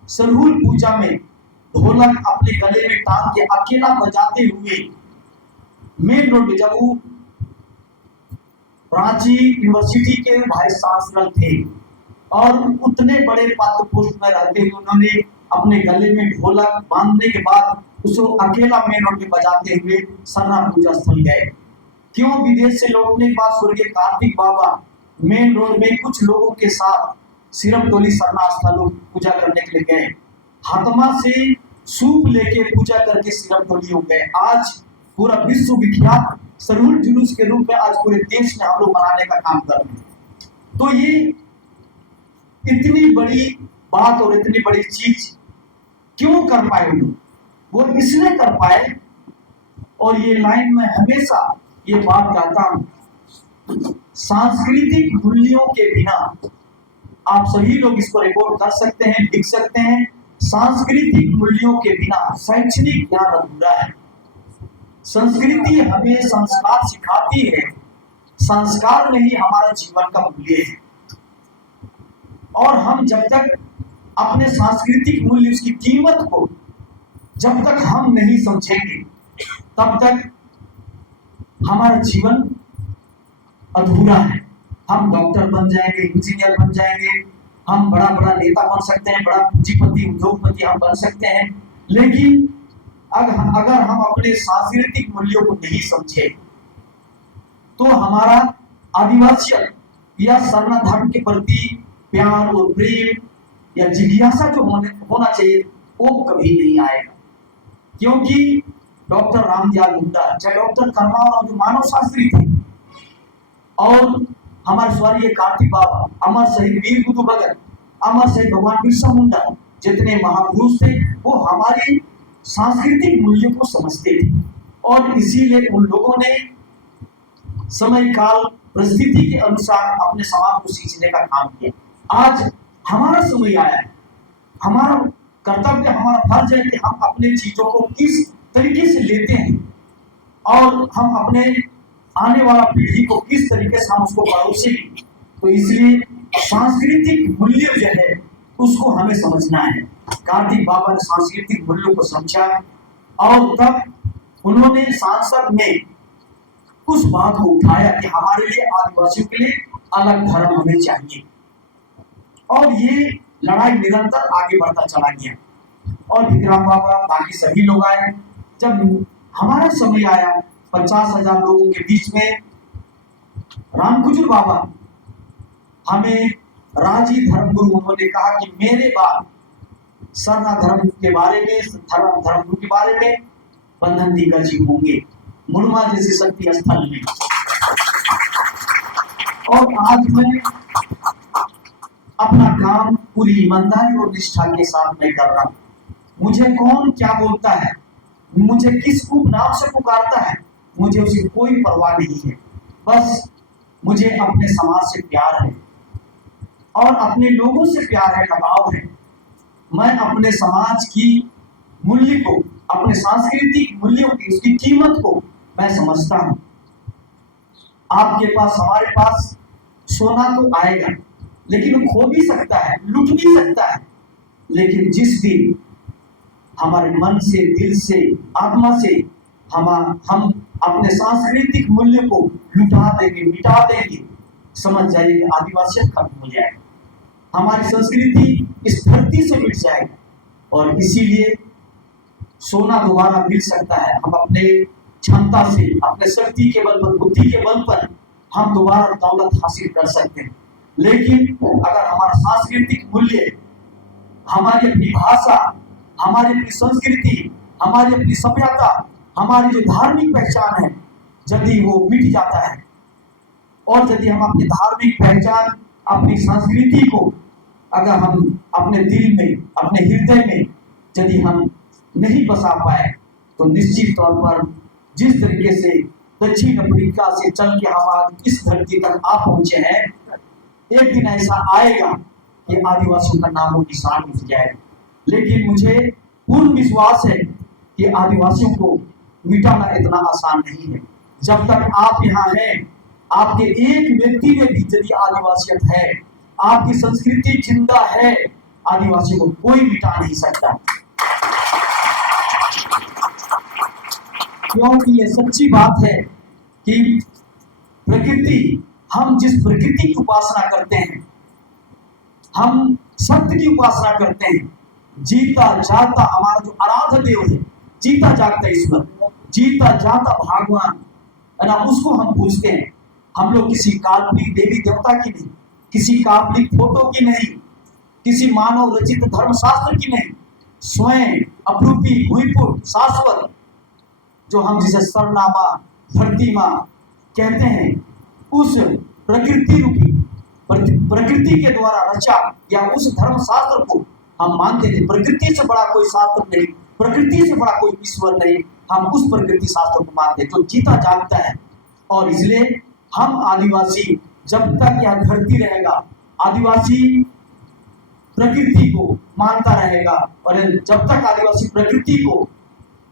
सरहुल पूजा में ढोलक अपने गले में टांग के अकेला बजाते हुए मेन रोड पे, जब वो रांची यूनिवर्सिटी के वाइस चांसलर थे और उतने बड़े पद पोस्ट में रहते हुए उन्होंने अपने गले में ढोलक बांधने के बाद उसको अकेला मेन रोड पे बजाते हुए सरना पूजा स्थल गए। क्यों विदेश से लौटने के बाद स्वर्गीय कार्तिक बाबा मेन रोड में कुछ लोगों के साथ सिरम टोली सरना स्थल पूजा करने के लिए गए, हाथमा से सूप लेके पूजा करके सिरम टोली हो गए। आज पूरा विश्व विख्यात सरहुल जुलूस के रूप में आज पूरे देश में हम लोग मनाने का काम कर रहे हैं। तो ये इतनी बड़ी बात और इतनी बड़ी चीज क्यों कर पाए लोग, वो इसलिए कर पाए, और ये लाइन में हमेशा ये बात कहता हूं, सांस्कृतिक मूल्यों के बिना, आप सभी लोग इसको रिकॉर्ड कर सकते हैं, लिख सकते हैं, सांस्कृतिक मूल्यों के बिना शैक्षणिक ज्ञान अधूरा है। संस्कृति हमें संस्कार सिखाती है, संस्कार में ही हमारा जीवन का मूल्य है। और हम जब तक अपने सांस्कृतिक मूल्य, उसकी कीमत को जब तक हम नहीं समझेंगे, तब तक हमारा जीवन अधूरा है। हम डॉक्टर बन जाएंगे, इंजीनियर बन जाएंगे, हम बड़ा बड़ा नेता बन सकते हैं, बड़ा पूंजीपति उद्योगपति हम बन सकते हैं, लेकिन अगर हम अपने सांस्कृतिक मूल्यों को नहीं समझे तो हमारा आदिवासियत या सरना धर्म के प्रति प्यार और प्रेम या जिज्ञासा जो होना चाहिए वो कभी नहीं आएगा। क्योंकि डॉक्टर रामदयाल मुंडा, चाहे डॉक्टर कर्माराव जो मानव शास्त्री थे, और हमारे स्वर्गीय कार्तिक बाबा, अमर शहीद वीर बुद्धू भगत, अमर शहीद भगवान बिरसा मुंडा, जितने महापुरुष थे, वो हमारे सांस्कृतिक मूल्यों को समझते थे और इसीलिए उन लोगों ने समय काल परिस्थिति के अनुसार अपने समाज को सींचने का काम किया। आज हमारा समय आया है, हमारा कर्तव्य, हमारा फर्ज है कि हम अपने चीजों को किस तरीके से लेते हैं और हम अपने आने वाला पीढ़ी को किस तरीके से हम उसको परोसेंगे। तो इसलिए सांस्कृतिक मूल्य जो है उसको हमें समझना है। कार्तिक बाबा ने सांस्कृतिक मूल्यों को समझा और तब उन्होंने सांसद में उस बात को उठाया कि हमारे लिए, आदिवासियों के लिए अलग धर्म हमें चाहिए, और ये लड़ाई निरंतर आगे बढ़ता चला गया। और विक्रम बाबा, बाकी सभी लोग आए। जब हमारा समय आया 50,000 लोगों के बीच में, रामकुजुर बाबा हमें राजी धर्मगुरु, उन्होंने कहा कि मेरे बाद सरना धर्म के बारे में, धर्मगुरु के बारे में बंधन दिग्गज जी होंगे मुड़मा जैसे शक्ति स्थल में। और आज मैं अपना काम पूरी ईमानदारी और निष्ठा के साथ मैं कर रहा हूँ। मुझे कौन क्या बोलता है, मुझे किस उपनाम से पुकारता है, मुझे उसकी कोई परवाह नहीं है। बस मुझे अपने समाज से प्यार है और अपने लोगों से प्यार है, लगाव है। मैं अपने समाज की मूल्य को, अपने सांस्कृतिक मूल्यों की, उसकी कीमत को मैं समझता हूँ। आपके पास, हमारे पास सोना तो आएगा, लेकिन वो खो भी सकता है, लुट भी सकता है। लेकिन जिस दिन हमारे मन से, दिल से, आत्मा से हम अपने सांस्कृतिक मूल्य को लुटा देंगे, मिटा देंगे, समझ जाइए कि आदिवासियत खत्म हो जाएगी, हमारी संस्कृति इस धरती से मिट जाएगी। और इसीलिए सोना दोबारा मिल सकता है, हम अपने क्षमता से, अपने शक्ति के बल पर, बुद्धि के बल पर हम दोबारा दौलत हासिल कर सकते हैं। लेकिन अगर हमारा सांस्कृतिक मूल्य, हमारी अपनी भाषा, हमारी अपनी संस्कृति, हमारी अपनी सभ्यता, हमारी जो धार्मिक पहचान है, यदि वो मिट जाता है और यदि हम अपनी धार्मिक पहचान, अपनी संस्कृति को अगर हम अपने दिल में, अपने हृदय में यदि हम नहीं बसा पाए, तो निश्चित तौर पर जिस तरीके से दक्षिण अफ्रीका से चल के हम आज इस धरती तक आ पहुंचे हैं, एक दिन ऐसा आएगा कि आदिवासियों का नामो निशान मिट जाएगा। लेकिन मुझे पूर्ण विश्वास है कि आदिवासियों को मिटाना इतना आसान नहीं है। जब तक आप यहाँ हैं, आपके एक व्यक्ति में भी यदि आदिवासियत है, आपकी संस्कृति जिंदा है, आदिवासियों को कोई मिटा नहीं सकता। क्योंकि ये सच्ची बात है कि प्रकृति, हम जिस प्रकृति की उपासना करते हैं, हम सत्य की उपासना करते हैं, जीता जाता हमारा जो आराध्य देव है, जीता जागता ईश्वर, जीता जाता भगवान है ना, उसको हम पूजते हैं। हम लोग किसी काल्पनिक देवी देवता की नहीं, किसी काल्पनिक फोटो की नहीं, किसी मानव रचित धर्मशास्त्र की नहीं, स्वयं अपरूपी, भूमिपुर, शाश्वत, जो हम जिसे सरना माँ, धरती माँ कहते हैं, उस प्रकृति रूपी, प्रकृति के द्वारा रचा या उस धर्मशास्त्र को हम मानते हैं। प्रकृति से बड़ा कोई शास्त्र नहीं, प्रकृति से बड़ा कोई ईश्वर नहीं, हम उस प्रकृति शास्त्र को मानते हैं जो जीता जागता है। और इसलिए हम आदिवासी जब तक यह धरती रहेगा, आदिवासी प्रकृति को मानता रहेगा, और जब तक आदिवासी प्रकृति को,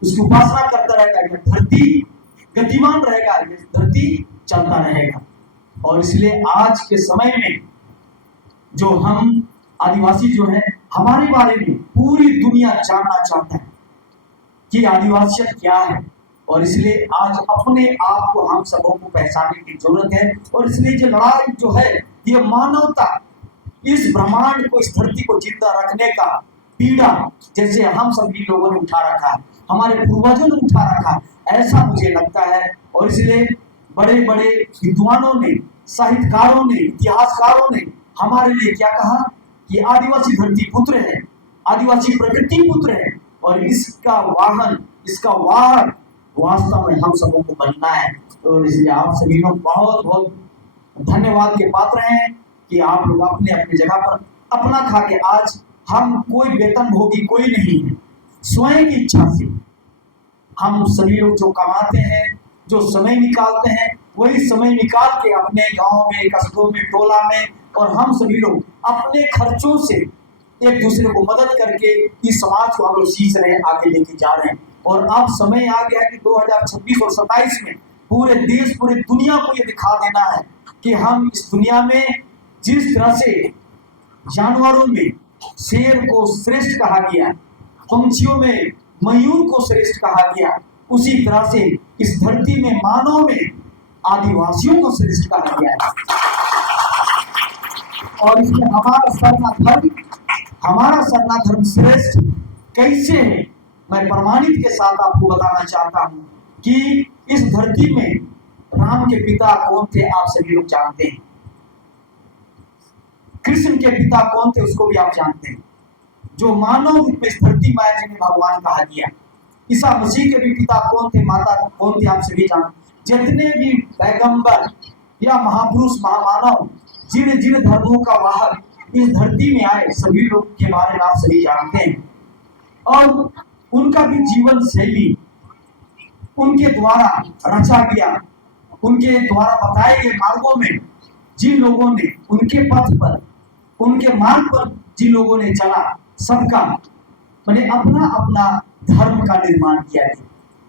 उसकी उपासना करता रहेगा, यह धरती गतिमान रहेगा, यह धरती चलता रहेगा। और इसलिए आज के समय में जो हम आदिवासी जो है हमारे बारे में पूरी दुनिया जानना चाहता है कि आदिवासियत क्या है। और इसलिए आज अपने आप को हम सबों को पहचानने की जरूरत है। और इसलिए जो लड़ाई जो है ये मानवता इस ब्रह्मांड को, इस धरती को जिंदा रखने का पीड़ा जैसे हम सभी लोगों ने उठा रखा है, हमारे पूर्वजों ने उठा रखा है, ऐसा मुझे लगता है। और इसलिए बड़े बड़े विद्वानों ने, साहित्यकारों ने, इतिहासकारों ने हमारे लिए क्या कहा कि आदिवासी धरती पुत्र है, आदिवासी प्रकृति पुत्र है और इसका वाहन, इसका वाहक वास्तव में हम सबों को बनना है। और इसलिए आप सभी लोग बहुत बहुत धन्यवाद के पात्र हैं कि आप लोग अपने अपने जगह पर अपना खा के, आज हम कोई वेतन भोगी कोई नहीं है, स्वयं की इच्छा से हम सभी लोग जो कमाते हैं, जो समय निकालते हैं, वही समय निकाल के अपने गांव में, कस्बों में, टोला में, और हम सभी लोग अपने खर्चों से एक दूसरे को मदद करके इस समाज को हम लोग सीख रहे हैं, आगे लेके जा रहे हैं। और अब समय आ गया कि 2026 और 27 में पूरे देश, पूरी दुनिया को ये दिखा देना है कि हम इस दुनिया में जिस तरह से जानवरों में शेर को श्रेष्ठ कहा गया, पंछियों में मयूर को श्रेष्ठ कहा गया, उसी तरह से इस धरती में, मानव में आदिवासियों को श्रेष्ठ कहा गया है। और इसमें हमारा सरना धर्म श्रेष्ठ कैसे है, मैं प्रमाणित के साथ आपको बताना चाहता हूं कि इस धरती में राम के पिता कौन थे, आप सभी लोग जानते हैं। कृष्ण के पिता कौन थे, उसको भी आप जानते हैं। जो मानव रूप में इस धरती में आए, जिन्हें भगवान कहा गया। ईसा मसीह के भी पिता कौन थे, माता कौन थी, आप सभी जानते। जितने भी पैगंबर या महापुरुष, महामानव, जिन जिन धर्मों का वाहक इस धरती में आए, सभी लोग के बारे में आप सभी जानते हैं। और उनका भी जीवन शैली उनके द्वारा रचा गया, उनके द्वारा बताए गए मार्गों में जिन लोगों ने, उनके पथ पर, उनके मार्ग पर जिन लोगों ने चला, सबका मैंने अपना अपना धर्म का निर्माण किया है।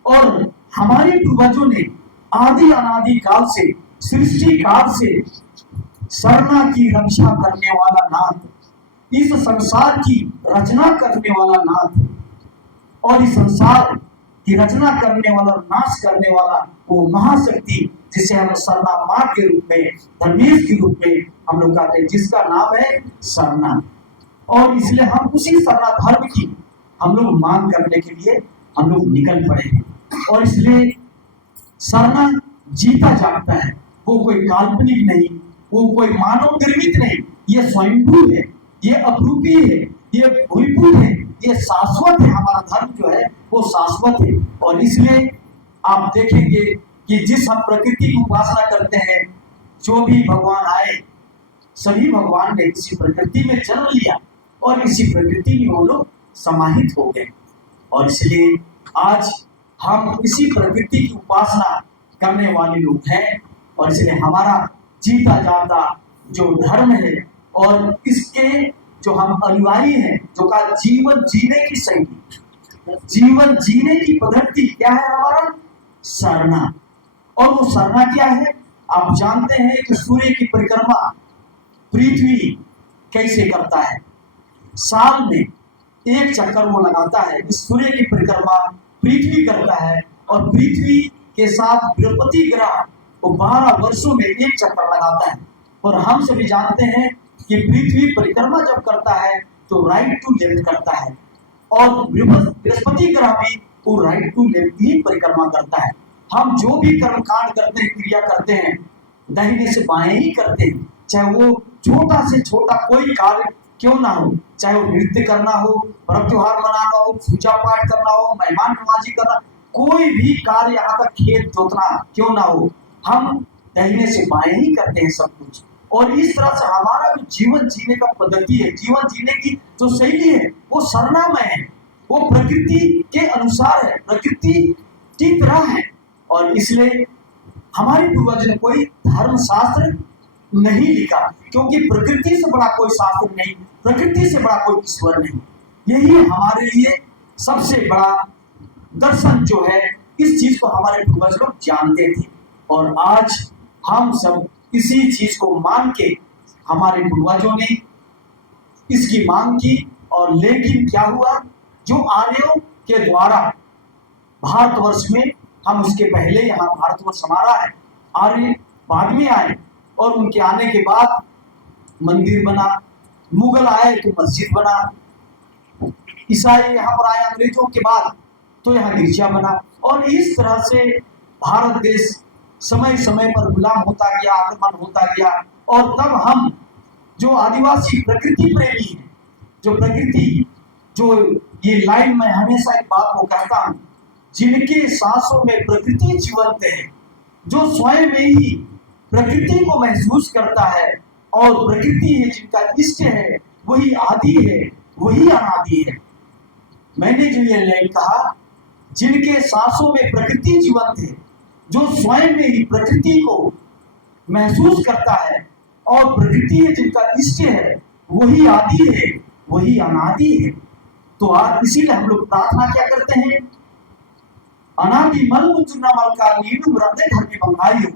और हमारे पूर्वजों ने आदि अनादि काल से, सृष्टि काल से सरना की रक्षा करने वाला नाथ, इस संसार की रचना करने वाला नाथ, और इस संसार की रचना करने वाला, नाश करने वाला वो महाशक्ति जिसे हम सरना माँ के रूप में, धर्मेश के रूप में हम लोग कहते हैं, जिसका नाम है सरना। और इसलिए हम उसी सरना धर्म की हम लोग मांग करने के लिए हम लोग निकल पड़े हैं। और इसलिए सरना जीता जागता है, वो कोई काल्पनिक नहीं, वो कोई मानव निर्मित नहीं, ये स्वयंभू है, ये अपरूपी है, ये भूलभूत है, ये शाश्वत है। हमारा धर्म जो है वो शाश्वत है। और इसलिए आप देखेंगे कि जिस हम प्रकृति की उपासना करते हैं, जो भी भगवान आए, सभी भगवान ने इसी प्रकृति में जन्म लिया और इसी प्रकृति में वो लोग समाहित हो गए। और इसलिए आज हम इसी प्रकृति की उपासना करने वाले लोग हैं। और इसलिए हमारा जीता जाता जो धर्म है और इसके जो हम अनुयायी हैं, जो का जीवन जीने की शैली, जीवन जीने की पद्धति क्या है, हमारा सरना। और वो सरना क्या है, आप जानते हैं कि सूर्य की परिक्रमा पृथ्वी कैसे करता है। साल में एक चक्कर वो लगाता है, इस सूर्य की परिक्रमा पृथ्वी करता है। और पृथ्वी के साथ बृहस्पति ग्रह वो 12 वर्षों में एक चक्कर लगाता है। और हम सभी जानते हैं कि पृथ्वी परिक्रमा जब करता है तो राइट टू लेफ्ट करता है, और बृहस्पति ग्रह भी वो राइट टू लेफ्ट ही परिक्रमा करता है। हम जो भी कर्म कांड करते हैं, क्रिया करते हैं, दाहिने से बाएं ही करते हैं, चाहे वो छोटा से छोटा कोई कार्य क्यों ना हो, चाहे वो नृत्य करना हो, पर्व त्योहार मनाना हो, पूजा पाठ करना हो, मेहमान नवाजी करना, कोई भी कार्य, यहाँ तक खेत जोतना क्यों ना हो, हम दाहिने से बाएं ही करते हैं सब कुछ। और इस तरह से हमारा जो जीवन जीने का पद्धति है, जीवन जीने की जो शैली है, वो सरनामय है, वो प्रकृति के अनुसार है, प्रकृति की तरह है। और इसलिए हमारे पूर्वज ने कोई धर्म शास्त्र नहीं लिखा, क्योंकि प्रकृति से बड़ा कोई शास्त्र नहीं, प्रकृति से बड़ा कोई ईश्वर नहीं। यही हमारे लिए सबसे बड़ा दर्शन जो है, इस चीज को हमारे पूर्वज लोग जानते थे। और आज हम सब इसी चीज को मान के, हमारे पूर्वजों ने इसकी मांग की, और लेकिन क्या हुआ, जो आर्यों के द्वारा भारतवर्ष में, हम उसके पहले यहाँ भारतवर्ष हमारा है, आर्य बाद में आए, और उनके आने के बाद मंदिर बना, मुगल आए तो मस्जिद बना, ईसाई यहाँ पर आए अंग्रेजों के बाद तो यहाँ गिरजा बना, और इस तरह से भारत देश समय समय पर गुलाम होता गया, आक्रमण होता गया। और तब हम जो आदिवासी प्रकृति प्रेमी हैं, जो प्रकृति, जो ये लाइन में हमेशा एक बात को कहता हूं, जिनके सांसों में प्रकृति जीवंत है, जो स्वयं में ही प्रकृति को महसूस करता है, और प्रकृति है जिनका इष्ट है, वही आदि है, वही अनादि है। मैंने जो ये लाइन कहा, जिनके सांसों में प्रकृति जीवंत है, जो स्वयं में ही प्रकृति को महसूस करता है, और प्रकृति है जिनका इष्ट है, वही आदि है, वही अनादि है। तो आज इसीलिए हम लोग प्रार्थना क्या करते हैं, अनादि मल मुचुन्ना का नीडू रते घर में बंगाई हो,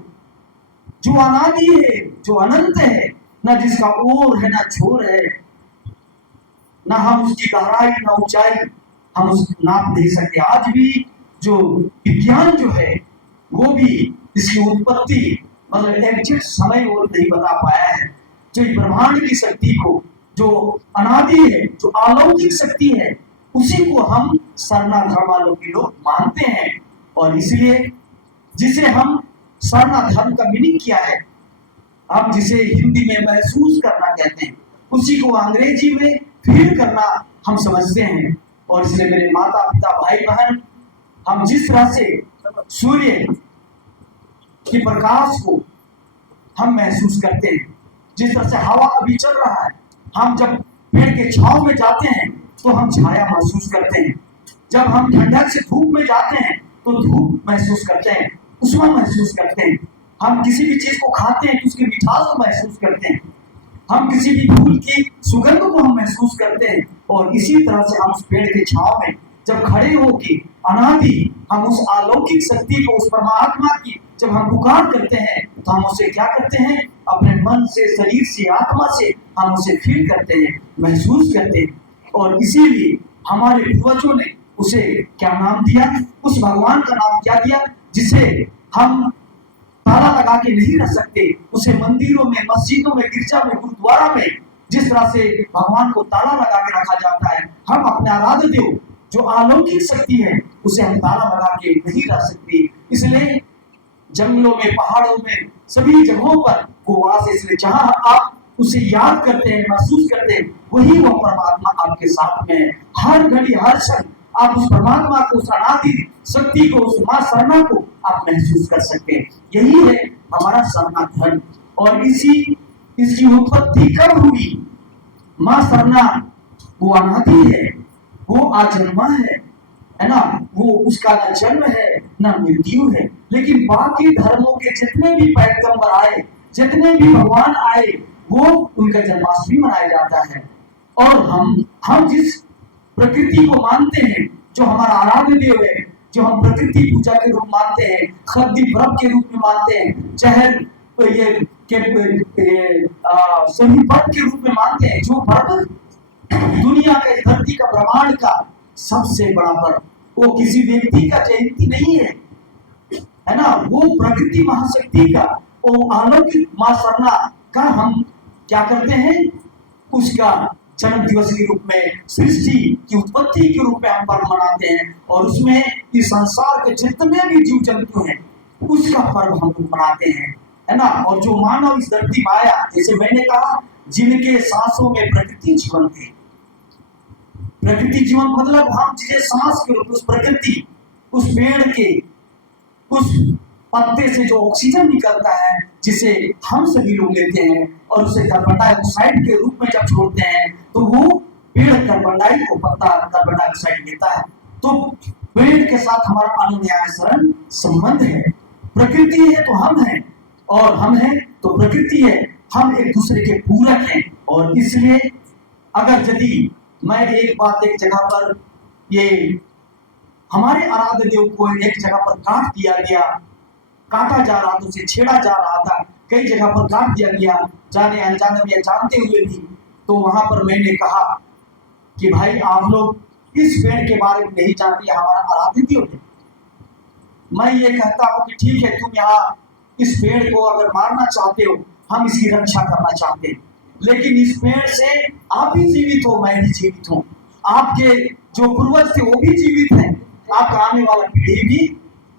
जो अनादि है, जो अनंत है, न जिसका ओर है न छोर है, न हम उसकी गहराई न ऊंचाई हम उस नाप दे सकते। आज भी जो विज्ञान जो है, वो भी इसकी उत्पत्ति मतलब एग्जैक्ट समय वो नहीं बता पाया है। जो ब्रह्मांड की शक्ति को, जो अनादि है, जो अलौकिक शक्ति है, उसी को हम सरना धर्मावलंबी लोग मानते हैं। और इसलिए जिसे हम सरना धर्म का मीनिंग किया है, हम जिसे हिंदी में महसूस करना कहते हैं, उसी को अंग्रेजी में फील करना हम समझते हैं। और इसलिए मेरे माता पिता भाई बहन, हम जिस तरह से सूर्य के प्रकाश को हम महसूस करते हैं, जिस तरह से हवा अभी चल रहा है, हम जब पेड़ के छांव में जाते हैं तो हम छाया महसूस करते हैं, जब हम ठंडक से धूप में जाते हैं तो धूप महसूस करते हैं, उष्मा महसूस करते हैं, हम किसी भी चीज को खाते हैं तो उसकी मिठास को महसूस करते हैं, हम किसी भी फूल की सुगंध को हम महसूस करते हैं। और इसी तरह से हम उस पेड़ के छांव में जब खड़े होकर अनादि हम उस अलौकिक शक्ति को, उस परमात्मा की जब हम पुकार करते हैं, तो हम उसे क्या करते हैं, अपने मन से, शरीर से, आत्मा से हम उसे फील करते हैं, महसूस करते हैं। और इसीलिए हमारे पूर्वजों ने उसे क्या नाम दिया, उस भगवान का नाम क्या दिया, जिसे हम ताला लगा के नहीं रख सकते, उसे मंदिरों में, मस्जिदों में, गिरजा में, गुरुद्वारा में जिस तरह से भगवान को ताला लगा के रखा जाता है, हम अपने आराध्य देव जो अलौकिक शक्ति है, उसे हम ताला लगा के नहीं रख सकते। इसलिए जंगलों में, पहाड़ों में, सभी जगहों पर वो वास, इसलिए जहां आप उसे याद करते हैं, महसूस करते हैं, वही वो परमात्मा आपके साथ में है। हर घड़ी, हर क्षण आप उस परमात्मा को, उस अनादि शक्ति को, उस मां सरना को आप महसूस कर सकते हैं। यही है हमारा सरना धर्म। और इसकी उत्पत्ति कब हुई? मां सरना वो अनादि है, वो अजन्मा है ना, वो उसका न जन्म है न मृत्यु है। लेकिन बाकी धर्मों के जितने भी पैगंबर आए, जितने भी भगवान आए, वो उनका जन्माष्टमी मनाया जाता है। और हम जिस प्रकृति को मानते हैं, जो हमारा आराध्य देव है, जो हम प्रकृति पूजा के रूप मानते हैं, खद्दी व्रत के रूप में मानते हैं, चहल ये सभी पर्व के रूप में मानते हैं, जो पर्व दुनिया के, धरती का, ब्रह्मांड का सबसे बड़ा पर्व, वो किसी व्यक्ति का जयंती नहीं है ना, वो प्रकृति महाशक्ति का, वो अलौकिक मां सरना का हम क्या करते हैं, उसका जन्म दिवस के रूप में, सृष्टि की उत्पत्ति के रूप में हम पर्व मनाते हैं। और उसमें इस संसार के जितने भी जीव जंतु हैं, उसका पर्व हम लोग मनाते हैं, है ना। और जो मानव इस धरती में आया, जैसे मैंने कहा, जिनके सांसों में प्रकृति जीवन थी। प्रकृति जीवन मतलब हम जिसे सांस के रूप, उस प्रकृति, उस पेड़ के, उस पत्ते से जो ऑक्सीजन निकलता है, जिसे हम सभी लोग लेते हैं, और उसे कार्बन डाइऑक्साइड के रूप में जब छोड़ते हैं, तो वो पेड़ कार्बन डाइऑक्साइड, पत्ता कार्बन डाइऑक्साइड लेता है। तो पेड़ के साथ हमारा अनुन्यायसरण संबंध है। प्रकृति है तो हम हैं, और हम हैं तो प्रकृति है, हम एक दूसरे के पूरक हैं। और इसलिए अगर यदि मैं एक बात एक जगह पर, ये हमारे आराध्य देव को एक जगह पर काट दिया गया, काटा जा रहा था, उसे छेड़ा जा रहा था, कई जगह पर काट दिया गया, जाने अनजाने में या जानते हुए भी, तो वहां पर मैंने कहा कि भाई आप लोग इस पेड़ के बारे में नहीं जानते, हमारा आराध्य देव है। मैं ये कहता हूं कि ठीक है, तुम यहाँ इस पेड़ को अगर मारना चाहते हो, हम इसकी रक्षा करना चाहते हैं, लेकिन इस पेड़ से आप भी जीवित हो, मैं भी जीवित हूँ, आपके जो पूर्वज थे वो भी जीवित हैं, आपका आने वाला पीढ़ी भी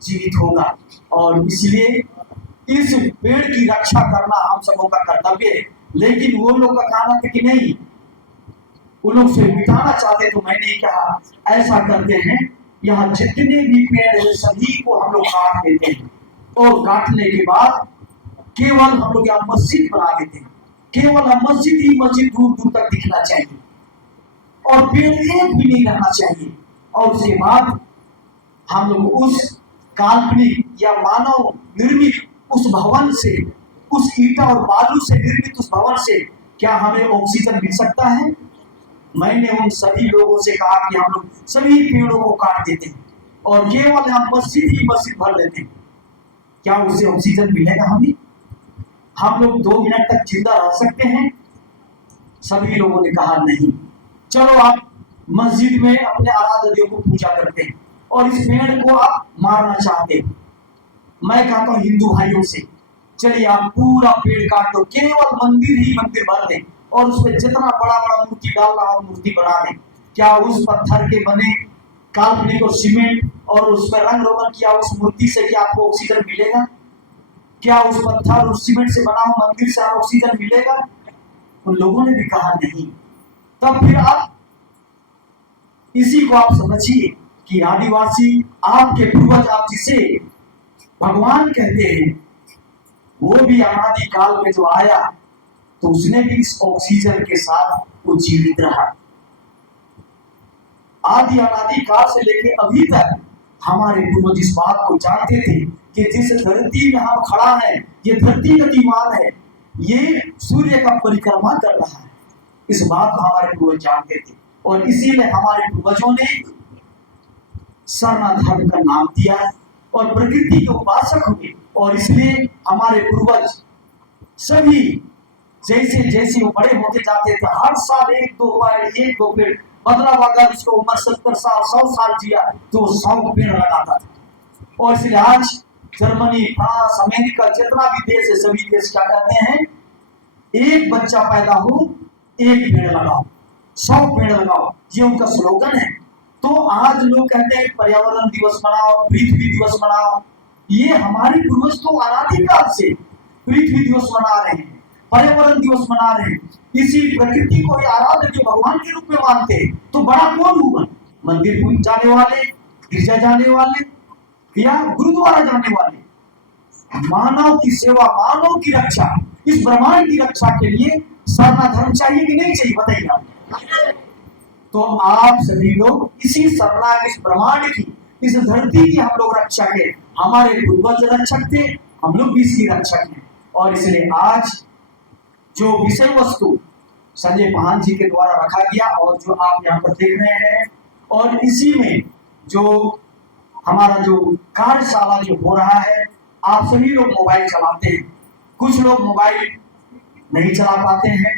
जीवित होगा, और इसलिए इस पेड़ की रक्षा करना हम सबों का कर्तव्य है। लेकिन वो लोग का कहना था कि नहीं, वो लोग से मिटाना चाहते, तो मैंने कहा ऐसा करते हैं, यहाँ जितने भी पेड़ हैं सभी को हम लोग काट देते हैं, और काटने के बाद केवल हम लोग यहाँ मस्जिद बना देते हैं, केवल हम मस्जिद ही मस्जिद दूर दूर तक दिखना चाहिए, और पेड़ एक भी नहीं रहना चाहिए। और उसके बाद हम लोग उस काल्पनिक या मानव निर्मित उस भवन से, उस ईटा और बालू से निर्मित उस भवन से क्या हमें ऑक्सीजन मिल सकता है? मैंने उन सभी लोगों से कहा कि हम लोग सभी पेड़ों को काट देते हैं और केवल हम मस्जिद ही मस्जिद भर देते हैं, क्या उससे ऑक्सीजन मिलेगा हमें? हम लोग 2 मिनट तक जिंदा रह सकते हैं? सभी लोगों ने कहा नहीं। चलो आप मस्जिद में अपने आराध्य देव को पूजा करते हैं और इस पेड़ को आप मारना चाहते हैं। मैं कहता हूं हिंदू भाइयों से, चलिए आप पूरा पेड़ काट दो, केवल मंदिर ही मंदिर भर दें और उसमें जितना बड़ा बड़ा मूर्ति डालना हो मूर्ति बना दें। क्या उस पत्थर के बने काल्पनिक और सीमेंट और उसमें रंग रोगन किया उस मूर्ति से क्या आपको ऑक्सीजन मिलेगा? क्या उस पत्थर और सीमेंट से बना हुआ मंदिर से ऑक्सीजन मिलेगा? उन लोगों ने भी कहा नहीं। तब फिर आप इसी को आप समझिए कि आदिवासी आपके पूर्वज, आप जिसे भगवान कहते हैं, वो भी अनादि काल में जो आया तो उसने भी इस ऑक्सीजन के साथ वो जीवित रहा। आदि अनादि काल से लेकर अभी तक हमारे पूर्वज इस बात को जानते थे कि जिस धरती में हम खड़ा है, ये धरती गतिमान है, ये सूर्य का परिक्रमा कर रहा है, इस बात को हमारे पूर्वज जानते थे, और इसीलिए हमारे पूर्वजों ने सरना धर्म का नाम दिया और प्रकृति के उपासक हुए। और इसलिए हमारे पूर्वज सभी जैसे जैसे वो बड़े होते जाते थे, हर साल 1-2 पेड़ मतलब अगर उसको उम्र 70 साल 100 साल जिया तो 100 पेड़ लगाता था। और इसलिए आज जर्मनी, फ्रांस, अमेरिका जितना भी देश है, सभी देश क्या कहते हैं, एक बच्चा पैदा हो 1 पेड़ लगाओ, 100 पेड़ लगाओ, ये उनका स्लोगन है। तो आज लोग कहते हैं पर्यावरण दिवस मनाओ, पृथ्वी दिवस मनाओ, ये हमारे पूर्वज तो अनादिकाल से पृथ्वी दिवस मना रहे हैं, पर्यावरण दिवस मना रहे हैं, इसी प्रकृति को आराध्य जो भगवान के रूप में मानते हैं। तो बड़ा कौन हुआ? मंदिर जाने वाले, गिरजा जाने वाले या गुरुद्वारा जाने वाले? मानव की सेवा, मानव की रक्षा, इस ब्रह्मांड की रक्षा के लिए सरना धर्म चाहिए कि नहीं चाहिए, बताइए आप। तो आप सभी लोग इसी सरना, इस ब्रह्मांड की, इस धरती की हम लोग रक्षा के, हमारे पूर्वज रक्षक थे, हम लोग भी इसकी रक्षक हैं। और इसलिए आज जो विषय वस्तु संजय पाहन जी के द्वारा रखा गया और जो आप यहाँ पर देख रहे हैं, और इसी में जो हमारा जो कार्यशाला जो हो रहा है, आप सभी लोग मोबाइल चलाते हैं, कुछ लोग मोबाइल नहीं चला पाते हैं,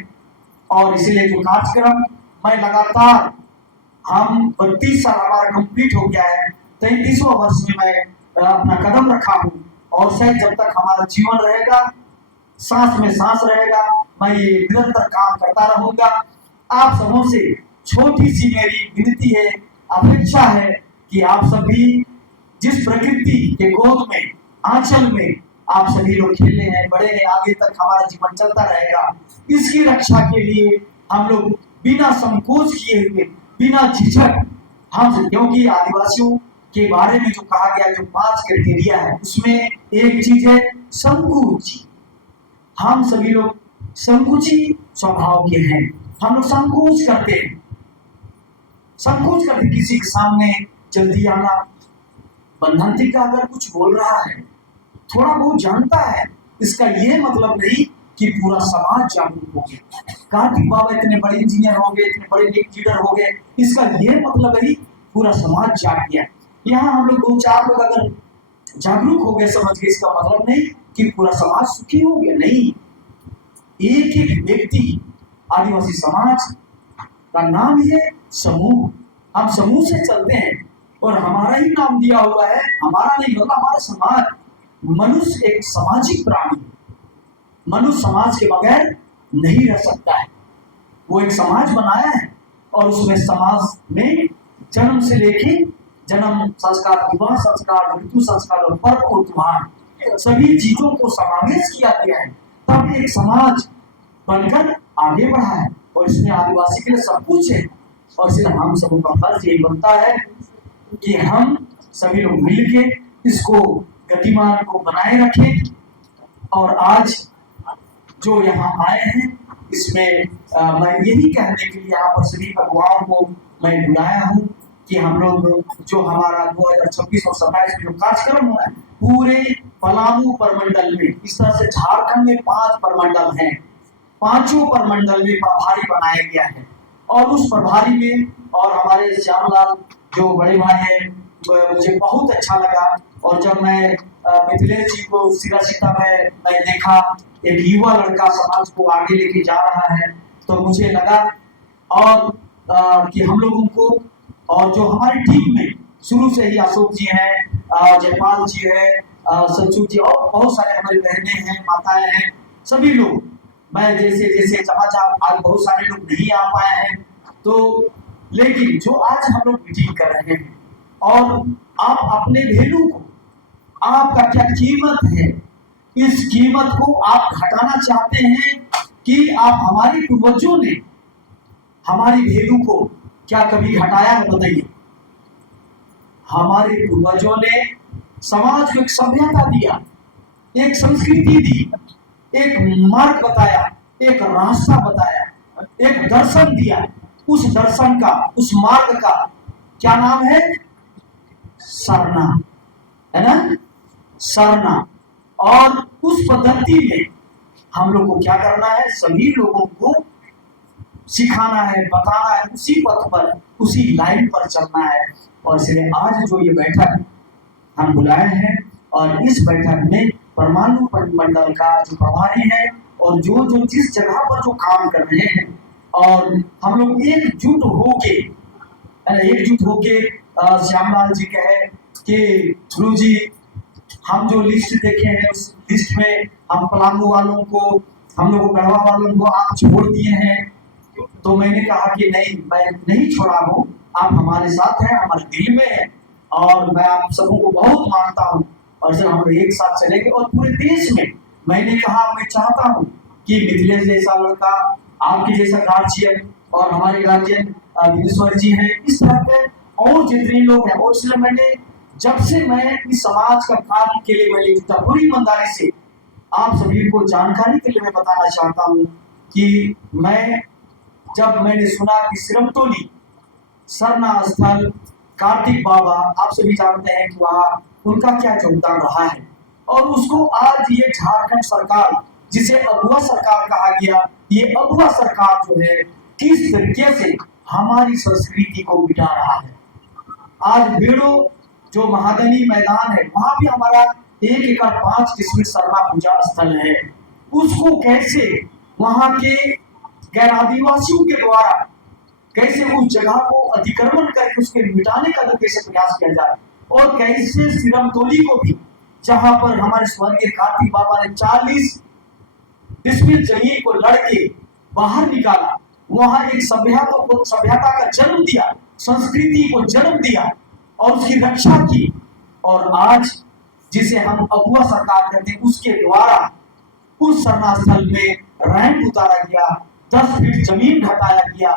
और इसलिए जो कार्यक्रम मैं लगातार, हम 32 साल हमारा कंप्लीट हो गया है, 33वां वर्ष में मैं अपना कदम रखा हूँ, और शायद जब तक हमारा जीवन रहेगा, सांस में सांस रहेगा, मैं ये निरंतर काम करता रहूंगा। आप सबों से छोटी सी मेरी विनती है, अपेक्षा है कि आप सभी जिस प्रकृति के गोद में, आंचल में आप सभी लोग खेले हैं, बड़े हैं, आगे तक हमारा जीवन चलता रहेगा, इसकी रक्षा के लिए हम लोग बिना संकोच किए हुए, बिना झिझक हम, क्योंकि आदिवासियों के बारे में जो कहा गया, जो 5 क्राइटेरिया है, उसमें एक चीज है संकोच। हम सभी लोग संकुची स्वभाव के हैं, हम लोग संकोच करते हैं, संकोच करते किसी के सामने जल्दी आना। बंधन का अगर कुछ बोल रहा है, थोड़ा बहुत जानता है, इसका ये मतलब नहीं कि पूरा समाज जागरूक हो गया। कार्तिक बाबा इतने बड़े इंजीनियर हो गए, इतने बड़े लीडर हो गए, इसका ये मतलब नहीं पूरा समाज जाग गया। यहाँ हम लोग 2-4 लोग अगर जागरूक हो गए, समझ गए, इसका मतलब नहीं कि पूरा समाज सुखी हो गया। नहीं, एक एक व्यक्ति आदिवासी समाज का नाम है समूह। हम समूह से चलते हैं और हमारा ही नाम दिया हुआ है, हमारा नहीं होगा, हमारा समाज। मनुष्य एक सामाजिक प्राणी, मनुष्य समाज के बगैर नहीं रह सकता है। वो एक समाज बनाया है और उसमें समाज में जन्म से लेके जन्म संस्कार, विवाह संस्कार, मृत्यु संस्कार और पर्व और त्योहार सभी चीजों को समावेश किया गया है, तब एक समाज बनकर आगे बढ़ा है। और इसमें आदिवासी के लिए सब कुछ है। और इसलिए हम सबों का फर्ज यही बनता है कि हम सभी लोग मिलके इसको गतिमान को बनाए रखें। और आज जो यहाँ आए हैं इसमें मैं यही कहने के लिए यहाँ पर सभी अगुवाओं को मैं बुलाया हूँ कि हम लोग जो हमारा 2026 और 27 में जो कार्यक्रम हो रहा है पूरे पलामू प्रमंडल में, इस तरह से झारखंड में 5 प्रमंडल हैं, 5 प्रमंडल में प्रभारी बनाया गया है। और उस प्रभारी में और हमारे श्यामलाल जो बड़े भाई हैं, मुझे बहुत अच्छा लगा। और जब मैं मिथिलेश जी को सिरासीता में मैं देखा एक युवा लड़का समाज को आगे लेके जा रहा है, तो मुझे लगा और कि हम लोगों को और जो हमारी टीम में शुरू से ही अशोक जी हैं, जयपाल जी है, संजू जी और बहुत सारे हमारी बहनें हैं, माताएं हैं, सभी लोग, मैं जैसे जैसे जहाँ आज बहुत सारे लोग नहीं आ पाए हैं, तो लेकिन जो आज हम लोग मीटिंग कर रहे हैं और आप अपने वैल्यू को, आपका क्या कीमत है, इस कीमत को आप घटाना चाहते हैं कि आप हमारे पूर्वजों ने हमारी वैल्यू को क्या कभी घटाया है? बताइए। हमारे पूर्वजों ने समाज को एक सभ्यता दिया, एक संस्कृति दी, एक मार्ग बताया, एक रास्ता बताया, एक दर्शन दिया। उस दर्शन का, उस मार्ग का क्या नाम है? सरना, है ना? सरना। और उस पद्धति में हम लोग को क्या करना है? सभी लोगों को सिखाना है, बताना है, उसी पथ पर, उसी लाइन पर चलना है। और इसलिए आज जो ये बैठक हम बुलाए हैं और इस बैठक में परमाणु मंडल का जो प्रभारी है और जो जो जिस जगह पर जो काम कर रहे हैं, और हम लोग एकजुट होके श्यामलाल जी कहे कि गुरु जी हम जो लिस्ट देखे हैं उस लिस्ट में हम पलामू वालों को, हम लोग गढ़वा वालों को आप छोड़ दिए हैं। तो मैंने कहा कि नहीं, मैं नहीं छोड़ा हूँ, आप हमारे साथ हैं, हमारे दिल में है और मैं आप सबों को बहुत मानता हूँ और जब हम लोग एक साथ चलेंगे और पूरे देश में, मैंने कहा मैं चाहता हूँ कि मिथिलेश जैसा लड़का, आपके जैसा गार्जियन और हमारे गार्जियन विनेश्वर जी हैं, इस तरह के और जितने लोग हैं। और इसलिए मैंने जब से मैं इस समाज का कार्य के लिए मैं जुटा, पूरी ईमानदारी से आप सभी को जानकारी के लिए मैं बताना चाहता हूँ कि जब मैंने सुना कि सिरमतोली सरना स्थल कार्तिक बाबा, आप सभी जानते हैं कि वहाँ उनका क्या योगदान रहा है, और उसको आज ये झारखंड सरकार, जिसे अगुआ सरकार कहा गया, ये अगुआ सरकार जो है किस तरीके से हमारी संस्कृति को मिटा रहा है। आज बेड़ो जो महादनी मैदान है वहां भी हमारा 1 एकड़ 5 किस्म सरना पूजा स्थल है, उसको कैसे वहां के गैर आदिवासियों के द्वारा कैसे उस जगह को अतिक्रमण करके उसके मिटाने का कैसे प्रयास किया जाए, और कैसे सिरमतोली को भी, जहां पर हमारे स्वर्गीय कार्तिक बाबा ने 40 डिसमिल जमीन को लड़के बाहर निकाला, वहां एक सभ्यता का जन्म दिया, संस्कृति को जन्म दिया और उसकी रक्षा की। और आज जिसे हम अगुआ सरकार कहते हैं, उसके द्वारा उस सरना स्थल में रैंप उतारा गया, 10 फीट जमीन घटाया गया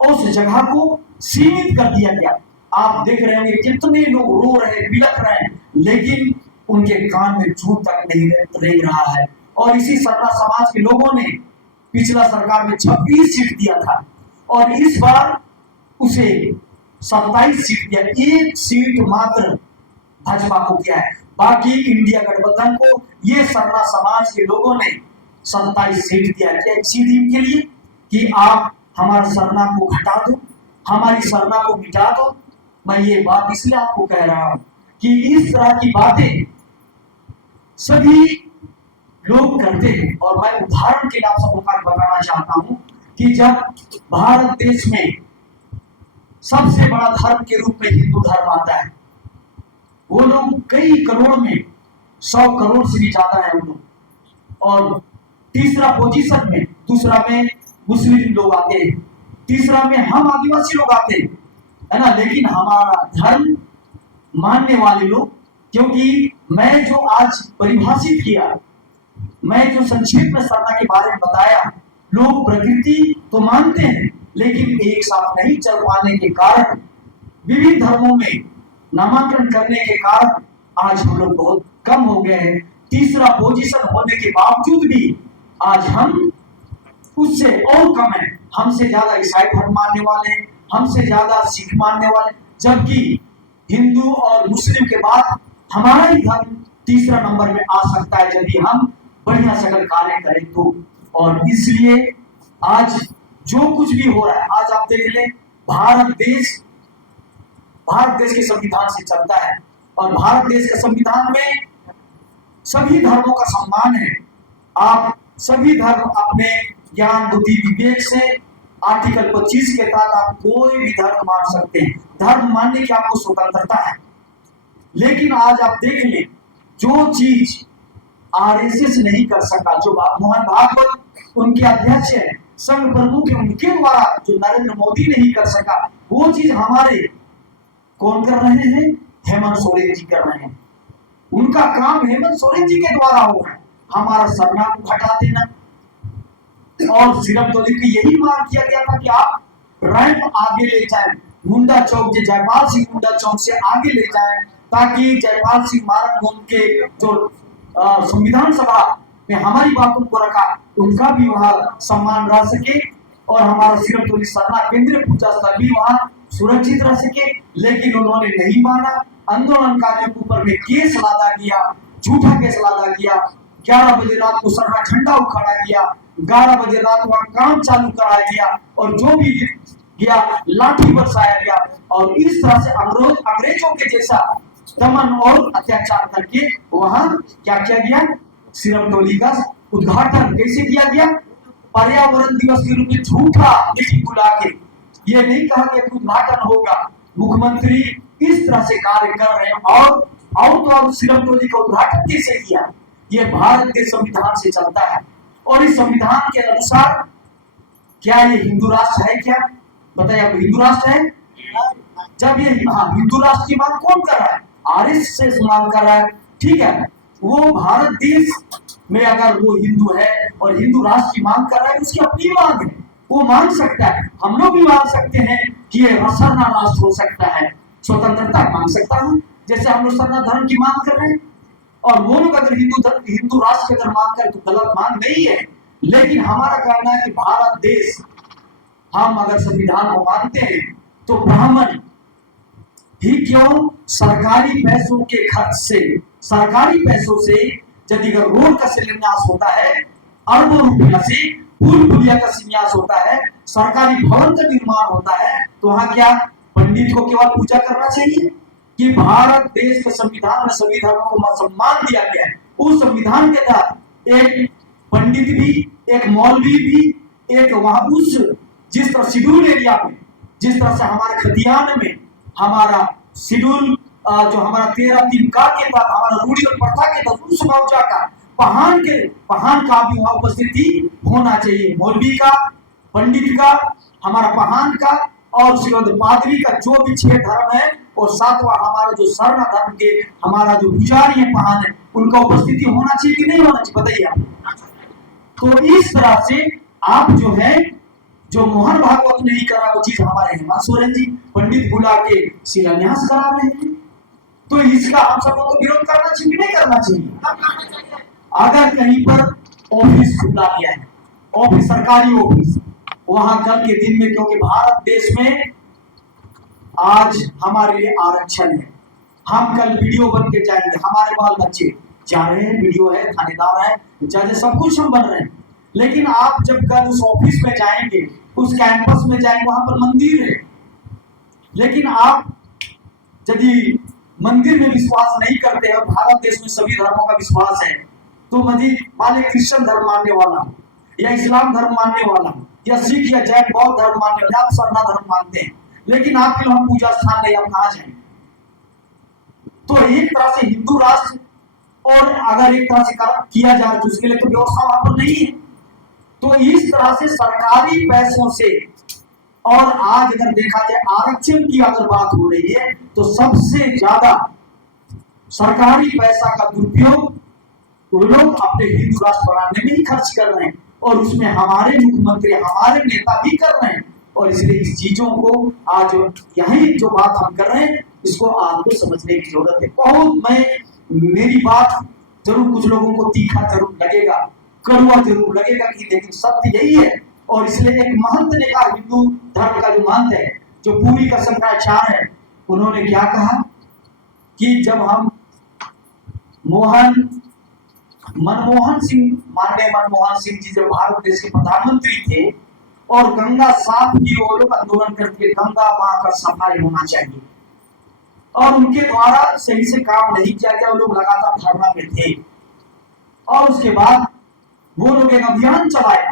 और उस जगह को सीमित कर दिया गया। आप देख रहे होंगे कितने लोग रो रहे, बिलख रहे हैं, लेकिन उनके कान में जू तक नहीं रेंग रहा है। और इसी सरना समाज के लोगों ने पिछला सरकार में 26 सीट दिया था और इस बार उसे 27 सीट दिया, 1 सीट मात्र भाजपा को दिया है। बाकी इंडिया गठबंधन को ये सरना समाज के लोगों ने 27 सीट दिया है, सीधी के लिए कि आप हमारे सरना को घटा दो, हमारी सरना को मिटा दो। मैं ये बात इसलिए आपको कह रहा हूं कि इस तरह की बातें सभी लोग करते हैं। और मैं उदाहरण के लिए आप सबको बताना चाहता हूं कि जब भारत देश में सबसे बड़ा धर्म के रूप में हिंदू धर्म आता है, वो लोग कई करोड़ में 100 करोड़ से भी ज्यादा है वो लोग, और तीसरा पोजीशन में, दूसरा में मुस्लिम लोग आते हैं, तीसरा में हम आदिवासी लोग आते हैं, है ना। लेकिन हमारा धर्म मानने वाले लोग, क्योंकि मैं जो आज परिभाषित किया, मैं जो संक्षेप में सरना के बारे में बताया, लोग प्रकृति तो मानते हैं लेकिन एक साथ नहीं चल पाने के कारण, विभिन्न धर्मों में नामांकन करने के कारण आज हम लोग बहुत कम हो गए हैं। तीसरा पोजीशन होने के बावजूद भी आज हम उससे और कम है। हमसे ज्यादा ईसाई धर्म मानने वाले, हमसे ज्यादा सिख मानने वाले, जबकि हिंदू और मुस्लिम के बाद हमारा ही धर्म तीसरा नंबर में आ सकता है यदि हम बढ़िया सकल कार्य करें तो। और इसलिए आज जो कुछ भी हो रहा है, आज आप देख लें, भारत देश के संविधान से चलता है, और भारत देश के संविधान में सभी धर्मों का सम्मान है। आप सभी धर्म अपने ज्ञान बुद्धि विवेक से आर्टिकल 25 के तहत आप कोई भी धर्म मान सकते हैं, धर्म मानने की आपको स्वतंत्रता है। लेकिन आज आप देख लें, जो चीज आरएसएस नहीं कर सका, जो मोहन भागवत उनके अध्यक्ष है, संघ प्रमुख है, उनके द्वारा जो नरेंद्र मोदी नहीं कर सका, वो चीज हमारे कौन कर रहे हैं? हेमंत सोरेन जी कर रहे हैं। उनका काम हेमंत सोरेन जी के द्वारा हो रहा है। हमारा सरना को हटा देना, और सिर्फ तो यही मांग किया गया था कि आप रैंप आगे ले जाएं, मुंडा चौक से, जयपाल सिंह मुंडा चौक से आगे ले जाएं, ताकि जयपाल सिंह मारन उनके जो संविधान सभा में हमारी बातों को रखा, उनका भी वहां सम्मान रह सके, और हमारा सिर्फ तो सरना केंद्रीय पूजा स्थल भी वहां सुरक्षित रह सके। लेकिन उन्होंने नहीं माना। आंदोलनकारियों के ऊपर में केस लादा गया, झूठा केस लादा गया। 11 बजे रात को सरना झंडा उखाड़ा गया, 11 बजे रात वहां काम चालू कराया गया, और जो भी गया लाठी बरसाया गया, और इस तरह से अंग्रेजों के जैसा दमन और अत्याचार करके वहां क्या किया गया? सिरमटोली का उद्घाटन कैसे किया गया? पर्यावरण दिवस के रूप में झूठा मीटिंग बुला के, ये नहीं कहा कि उद्घाटन होगा। मुख्यमंत्री इस तरह से कार्य कर रहे हैं, और सिरमटोली का उद्घाटन कैसे किया? ये भारत के संविधान से चलता है, और इस संविधान के अनुसार क्या ये हिंदू राष्ट्र है? क्या बताइए आपको, हिंदू राष्ट्र है? जब ये हिंदू राष्ट्र की मांग कौन कर रहा है? आरएसएस मांग कर रहा है, ठीक है। वो भारत देश में अगर वो हिंदू है और हिंदू राष्ट्र की मांग कर रहा है, उसकी अपनी मांग है, वो मांग सकता है। हम लोग भी मांग सकते हैं कि ये सरना राष्ट्र हो सकता है, स्वतंत्रता मांग सकता हूं, जैसे हम लोग सरना धर्म की मांग कर रहे हैं। और वो लोग अगर हिंदू राष्ट्र की अगर मांग करें तो गलत मांग नहीं है। लेकिन हमारा कहना है कि भारत देश, हम अगर संविधान को मानते हैं तो ब्राह्मण ही क्यों, सरकारी पैसों के खर्च से, सरकारी पैसों से यदि अगर रोड का शिलान्यास होता है, अरबों रुपया से पुल पुलिया का शिलान्यास होता है, सरकारी भवन का निर्माण होता है, तो वहां क्या पंडित को केवल पूजा करना चाहिए? कि भारत देश के संविधान में सभी धर्मों को सम्मान दिया गया है। उस संविधान के तहत एक पंडित भी, एक मौलवी भी, एक वहां उस जिस तरह शेड्यूल एरिया में, जिस तरह से हमारे खतियान में हमारा शेड्यूल जो हमारा 13(3) का के तहत हमारा रूढ़ी और प्रथा के तहत उस मौजा का पहान का भी वहां उपस्थिति होना चाहिए। मौलवी का, पंडित का, हमारा पहान का, और पादरी का, जो भी 6 धर्म है, और सातवां हमारा जो सरना धर्म के हमारा जो पुजारी है, पहान है, उनका उपस्थिति होना चाहिए कि नहीं होना चाहिए? बताइए आप। तो इस तरह से आप जो है, जो मोहन भागवत नहीं करा वो चीज हमारे हेमंत सोरेन जी पंडित बुला के शिलान्यास करा रहे हैं। तो इसका हम सबको को विरोध करना चाहिए नहीं करना चाहिए? अगर कहीं पर ऑफिस खुला गया है, ऑफिस, सरकारी ऑफिस, वहां कल के दिन में, क्योंकि भारत देश में आज हमारे लिए आरक्षण है, हम कल वीडियो बन के जाएंगे, हमारे बाल बच्चे जा रहे हैं, वीडियो है, थानेदार है, जज, सब कुछ हम बन रहे हैं। लेकिन आप जब कल उस ऑफिस में जाएंगे, उस कैंपस में जाएंगे, वहां पर मंदिर है, लेकिन आप यदि मंदिर में विश्वास नहीं करते हैं, भारत देश में सभी धर्मों का विश्वास है, तो मान लीजिए क्रिश्चियन धर्म मानने वाला या इस्लाम धर्म मानने वाला, या सिख या जैन बौद्ध धर्म मानने वाले, आप सरना धर्म मानते हैं, लेकिन आपके वहां पूजा स्थान नहीं, आप कहां जाएंगे? तो एक तरह से हिंदू राष्ट्र, और अगर एक तरह से किया जाए तो उसके लिए तो व्यवस्था वहां पर नहीं है। तो इस तरह से सरकारी पैसों से, और आज अगर देखा जाए आरक्षण की अगर बात हो रही है तो सबसे ज्यादा सरकारी पैसा का दुरुपयोग वो लोग अपने हिंदू राष्ट्र बनाने में ही खर्च कर रहे हैं, और उसमें हमारे मुख्यमंत्री, हमारे नेता भी कर रहे हैं। और इसलिए इस चीजों को आज यही जो बात हम कर रहे हैं इसको आपको समझने की जरूरत है। बहुत मेरी बात जरूर कुछ लोगों को तीखा जरूर लगेगा, कड़वा जरूर लगेगा, कि लेकिन सत्य यही है। और इसलिए एक महंत ने कहा, हिंदू धर्म का जो महंत है, जो पूरी का शंकराचार्य है, उन्होंने क्या कहा कि जब हम मनमोहन सिंह जी जब भारत देश के प्रधानमंत्री थे और गंगा साफ की वो लोग आंदोलन करके गंगा मां का सफाई होना चाहिए, और उनके द्वारा सही से काम नहीं किया गया, वो लोग लगातार धरना में थे। और उसके बाद वो लोग एक अभियान चलाया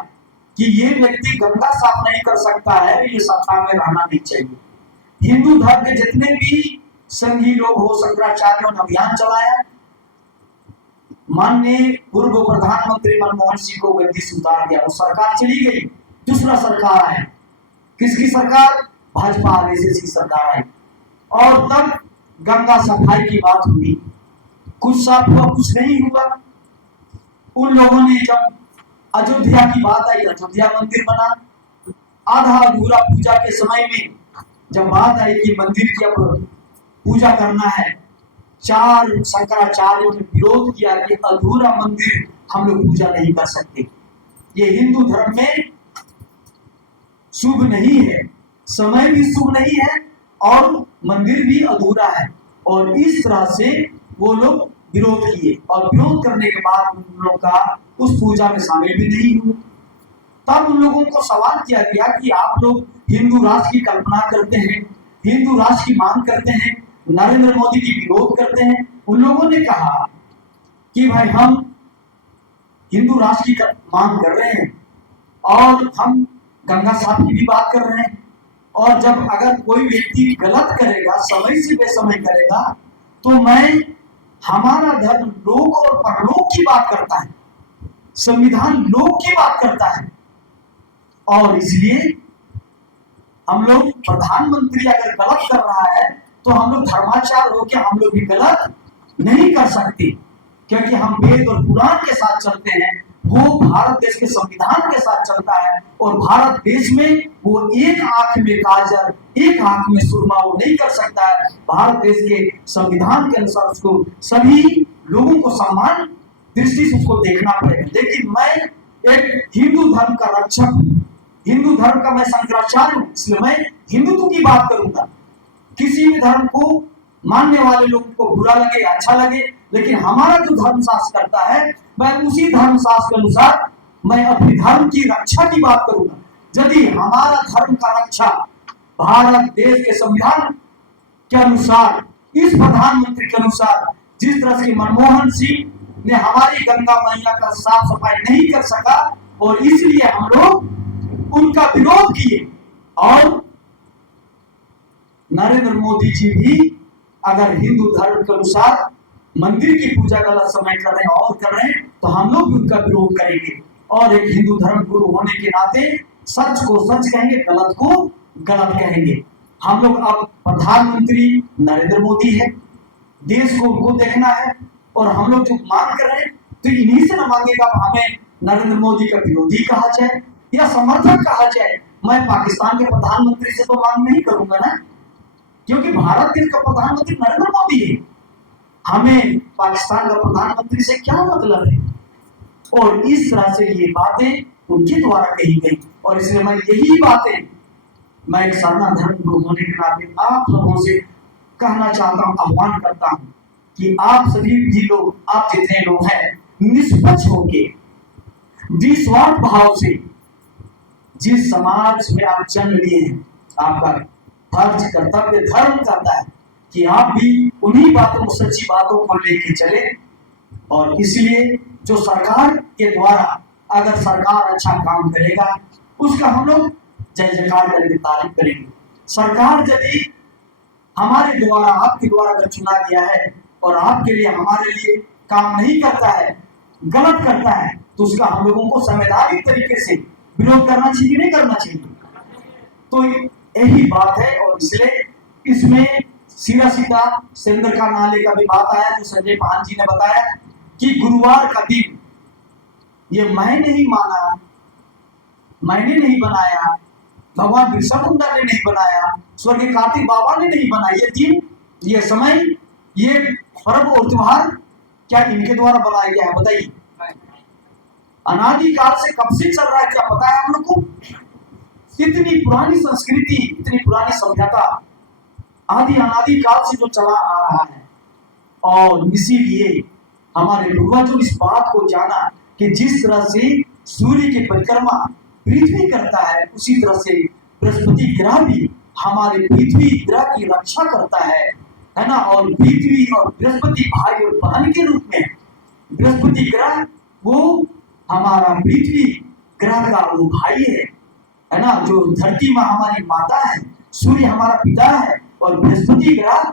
कि ये व्यक्ति गंगा साफ नहीं कर सकता है, ये सत्ता में रहना नहीं चाहिए। हिंदू धर्म के जितने भी संघी लोग हो, शंकराचार्यों ने अभियान चलाया, माननीय पूर्व प्रधानमंत्री मनमोहन सिंह को गद्दी से उतार दिया, वो सरकार चली गई, दूसरा सरकार आया। किसकी सरकार? भाजपा आरएसएस की सरकार आई, और तब गंगा सफाई की बात हुई, कुछ साफ हुआ, कुछ नहीं हुआ। उन लोगों ने जब अयोध्या की बात आई, अयोध्या मंदिर बना, आधा अधूरा पूजा के समय में जब बात आई कि मंदिर की अब पूजा करना है, चार शंकराचार्यों ने विरोध किया कि अधूरा मंदिर हम लोग पूजा नहीं कर सकते, ये हिंदू धर्म में शुभ नहीं है, समय भी शुभ नहीं है और मंदिर भी अधूरा है। और इस तरह से वो लोग विरोध किए, और विरोध करने के बाद उन लोगों का उस पूजा में शामिल भी नहीं हुए। तब उन लोगों को सवाल किया गया कि आप लोग हिंदू राष्ट्र की कल्पना करते हैं, हिंदू राष्ट्र की मांग करते हैं, नरेंद्र मोदी की विरोध करते हैं। उन लोगों ने कहा कि भाई हम हिंदू राष्ट्र की मांग कर रहे हैं और हम गंगा साफ की भी बात कर रहे हैं, और जब अगर कोई व्यक्ति गलत करेगा, समय से बेसमय करेगा, तो मैं, हमारा धर्म लोक और परलोक की बात करता है, संविधान लोक की बात करता है, और इसलिए हम लोग, प्रधानमंत्री अगर गलत कर रहा है तो हम लोग धर्माचार होकर हम लोग भी गलत नहीं कर सकते, क्योंकि हम वेद और पुराण के साथ चलते हैं, वो भारत देश के संविधान के साथ चलता है। और भारत देश में वो एक आंख में काजल, एक आंख में सुरमा वो नहीं कर सकता है। भारत देश के संविधान के अनुसार उसको सभी लोगों को समान दृष्टि से उसको देखना पड़ेगा। लेकिन मैं एक हिंदू धर्म का रक्षक हूँ, हिंदू धर्म का मैं शंकराचार्य हूँ, इसलिए मैं हिंदुत्व की बात करूंगा। किसी भी धर्म को मानने वाले लोगों को बुरा लगे अच्छा लगे, लेकिन हमारा जो धर्म शास्त्र करता है, मैं उसी धर्म शास्त्र के अनुसार मैं अपने धर्म की रक्षा की बात करूंगा। यदि हमारा धर्म का रक्षा भारत देश के संविधान के अनुसार, इस प्रधानमंत्री के अनुसार, जिस तरह से मनमोहन सिंह ने हमारी गंगा मैया का साफ सफाई नहीं कर सका और इसलिए हम लोग उनका विरोध किए, और नरेंद्र मोदी जी भी अगर हिंदू धर्म के अनुसार मंदिर की पूजा गलत समय कर रहे हैं और कर रहे हैं, तो हम लोग भी उनका विरोध करेंगे, और एक हिंदू धर्म गुरु होने के नाते सच को सच कहेंगे, गलत को गलत कहेंगे। हम लोग अब प्रधानमंत्री नरेंद्र मोदी है, देश को उनको देखना है, और हम लोग जो मांग कर रहे हैं तो इन्हीं से न मांगेगा हमें नरेंद्र मोदी का विरोधी कहा जाए या समर्थक कहा जाए। मैं पाकिस्तान के प्रधानमंत्री से तो मांग नहीं करूंगा ना, क्योंकि भारत देश का प्रधानमंत्री नरेंद्र मोदी है, हमें पाकिस्तान का प्रधानमंत्री से क्या मतलब है। और इस तरह से ये बातें उनके द्वारा कही गई, और इसलिए मैं यही बातें, मैं एक सरना धर्म गुरु होने के नाते आप लोगों से कहना चाहता हूं, आह्वान करता हूं कि आप सभी भी लोग, आप जितने लोग हैं, निष्पक्ष होके, निस्वार्थ भाव से, जिस समाज में आप जन्म लिए हैं, आपका फर्ज कर्तव्य धर्म करता है कि आप भी उन्हीं बातों को, सच्ची बातों को लेके चले। और इसलिए जो सरकार के द्वारा, अगर सरकार अच्छा काम करेगा उसका हम लोग जय जयकार करेंगे, तारीफ करेंगे। सरकार यदि हमारे द्वारा, आपके द्वारा अगर चुना गया है और आपके लिए, हमारे लिए काम नहीं करता है, गलत करता है, तो उसका हम लोगों को संवैधानिक तरीके से विरोध करना चाहिए, नहीं करना चाहिए। तो यही बात है। और इसलिए इसमें सीधा सीधा सिलेंडर का नाले का भी बात आया, जो संजय पान जी ने बताया कि गुरुवार का दिन, ये मैं नहीं माना, मैंने नहीं बनाया, भगवान बिरसा मुंडा ने नहीं बनाया, स्वर्गीय कार्तिक बाबा ने नहीं बनाया। ये दिन, ये समय, ये पर्व और त्योहार क्या इनके द्वारा बनाया गया है? बताइए। अनादिकाल से कब से चल रहा है, क्या पता है हम लोग को? इतनी पुरानी संस्कृति, इतनी पुरानी सभ्यता आदि अनादिकाल से जो चला आ रहा है। और इसीलिए हमारे पूर्वजों इस बात को जाना कि जिस तरह से सूर्य की परिक्रमा पृथ्वी करता है, उसी तरह से बृहस्पति ग्रह भी हमारे पृथ्वी ग्रह की रक्षा करता है ना। और पृथ्वी और बृहस्पति भाई और बहन के रूप में, बृहस्पति ग्रह वो हमारा पृथ्वी ग्रह का वो भाई है ना। जो धरती माँ हमारी माता है, सूर्य हमारा पिता है, और बृहस्पति ग्रह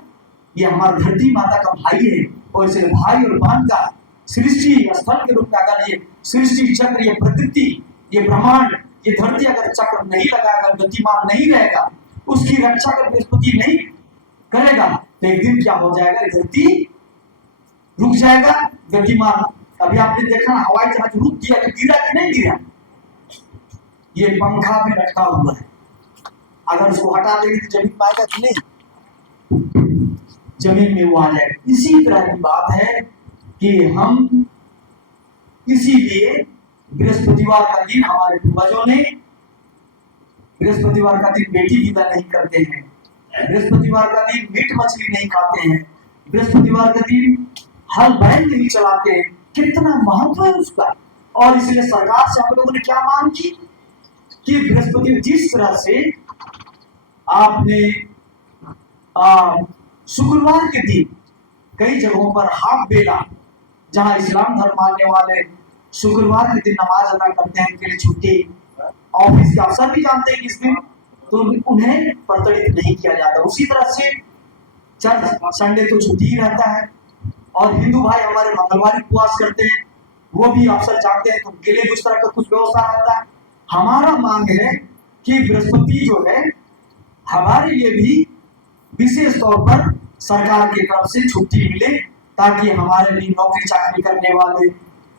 ये हमारा धरती माता का भाई है। और इसे भाई और बहन का सृष्टि स्थल के रूप में, अगर ये सृष्टि चक्र, ये प्रकृति, ये ब्रह्मांड, ये धरती अगर चक्र नहीं लगाएगा, गतिमान नहीं रहेगा, उसकी रक्षा अगर बृहस्पति नहीं करेगा, तो एक दिन क्या हो जाएगा, धरती रुक जाएगा, गतिमान। अभी आपने देखा ना, हवाई जहाज रुक गया तो गिरा कि नहीं गिरा? ये पंखा भी लटका हुआ है, अगर उसको हटा देंगे तो जमीन पाएगा कि नहीं? जमीन में वो आ जाएगा। इसी तरह की बात है कि हम इसीलिए बृहस्पतिवार का दिन, हमारे पूर्वजों ने बृहस्पतिवार का दिन बेटी विदा नहीं करते हैं, बृहस्पतिवार का दिन मीट मछली नहीं खाते हैं, बृहस्पतिवार का दिन हल बैल नहीं चलाते हैं। कितना महत्व है उसका। और इसलिए सरकार से हम लोगों ने क्या मांग की कि बृहस्पति, जिस तरह से आपने शुक्रवार के दिन कई जगहों पर हाफ बेला, जहां इस्लाम धर्म मानने वाले शुक्रवार के दिन नमाज अदा करते हैं, उनके लिए छुट्टी, ऑफिस के अफसर भी जानते हैं किस दिन, तो उन्हें प्रताड़ित नहीं किया जाता। उसी तरह से चर्च संडे तो छुट्टी ही रहता है। और हिंदू भाई हमारे मंगलवार उपवास करते हैं, वो भी अफसर जानते हैं, तो उनके लिए उस तरह का कुछ व्यवस्था रहता है। हमारा मांग है कि बृहस्पति जो है हमारे लिए भी विशेष तौर पर सरकार की तरफ से छुट्टी मिले, ताकि हमारे लिए नौकरी चाकरी करने वाले,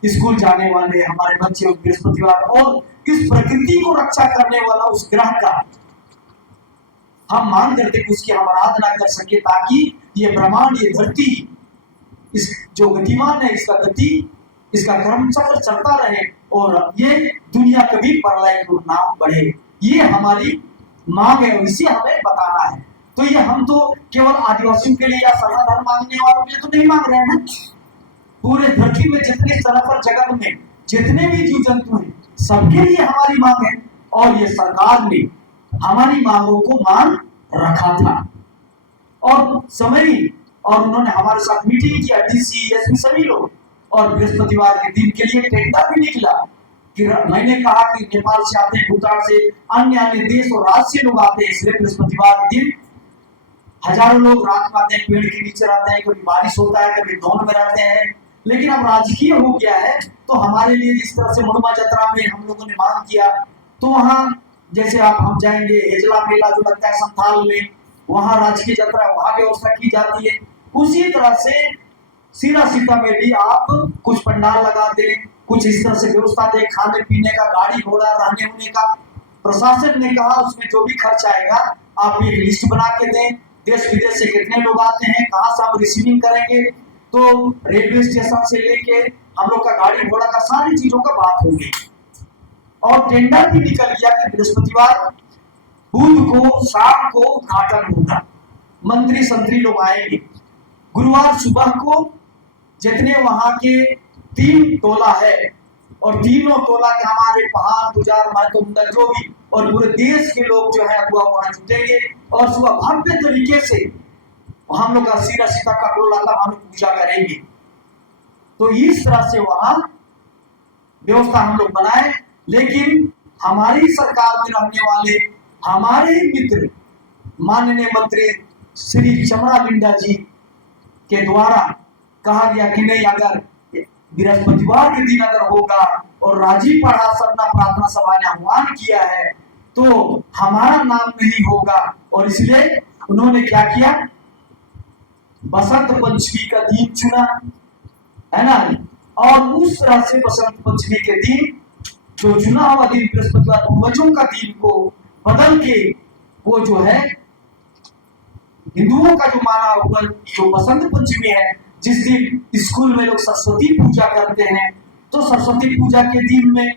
स्कूल जाने वाले हमारे बच्चे बृहस्पतिवार, और इस प्रकृति को रक्षा करने वाला उस ग्रह का हम मान करते कि उसकी हम आराधना कर सके, ताकि ये ब्रह्मांड, ये धरती, इस जो गतिमान है, इसका गति, इसका कर्म चक्र चलता रहे, और ये दुनिया कभी प्रलय को ना बढ़े। ये हमारी मांग है, और इसे हमें बताना है। तो ये हम तो केवल आदिवासियों के लिए या सनातन धर्म मांगने वालों के लिए तो नहीं मांग रहे हैं ना। पूरे धरती में जितने चराचर जगत में जितने भी जीव जंतु हैं, सबके लिए हमारी मांग है। और ये सरकार ने हमारी मांगों को मान रखा था, और समय, और उन्होंने हमारे साथ मीटिंग किया, डीसी एसपी सभी लोग। और बृहस्पतिवार के दिन के लिए टेंडर भी निकला कि मैंने कहा कि नेपाल से आते हैं, भूटान से, अन्य अन्य देश और राज्य से लोग आते हैं, इसलिए बृहस्पतिवार के दिन हजारों लोग रात में आते हैं, पेड़ के नीचे रहते हैं, कभी बारिश होता है, कभी धुंध में रहते हैं। लेकिन अब राजकीय हो गया है, तो हमारे लिए जिस तरह से मुड़मा जतरा में हम लोगों ने मांग किया, तो वहाँ जैसे आप हम जाएंगे, हेजला मेला जो लगता है संथाल में, वहाँ राजकीय जतरा, वहाँ व्यवस्था की जाती है। उसी तरह से सीधा सीतामढ़ी आप कुछ पंडाल लगा दे, कुछ इस तरह से व्यवस्था दे, खाने पीने का, गाड़ी घोड़ा, रहने होने का। प्रशासन ने कहा उसमें जो भी खर्च आएगा आप एक लिस्ट बना के दें, देश विदेश से कितने लोग आते हैं, कहाँ से हम रिसीविंग करेंगे, तो रेलवे स्टेशन से लेके हम लोग का गाड़ी घोड़ा का, सारी चीजों का बात होगी। और टेंडर भी निकल गया कि बृहस्पतिवार बुध को शाम को उद्घाटन होगा, मंत्री संतरी लोग आएंगे। गुरुवार सुबह को जितने वहां के 3 टोला है, और तीनों टोला के हमारे पहाड़, गुजार, महतो, जो भी, और पूरे देश के लोग जो है वहां जुटेंगे, और सुबह भव्य तरीके से हम लोग का सीधा सीधा कटोला का हम लोग पूजा करेंगे। तो इस तरह से वहां व्यवस्था हम लोग बनाए। लेकिन हमारी सरकार में रहने वाले हमारे ही मित्र माननीय मंत्री श्री चमरा लिंडा जी के द्वारा कहा गया कि नहीं, अगर बृहस्पतिवार के दिन अगर होगा और राजीव पढ़ा सरना प्रार्थना सभा ने आह्वान किया है तो हमारा नाम नहीं होगा। और इसलिए उन्होंने क्या किया, बसंत पंचमी का दिन चुना, है ना। और उस तरह से बसंत पंचमी के दिन जो चुना हुआ दिन बृहस्पतिवार पूर्वजों का दिन को बदल के वो जो है हिंदुओं का जो माना हुआ जो बसंत पंचमी है, जिस दिन स्कूल में लोग सरस्वती पूजा करते हैं, तो सरस्वती पूजा के दिन में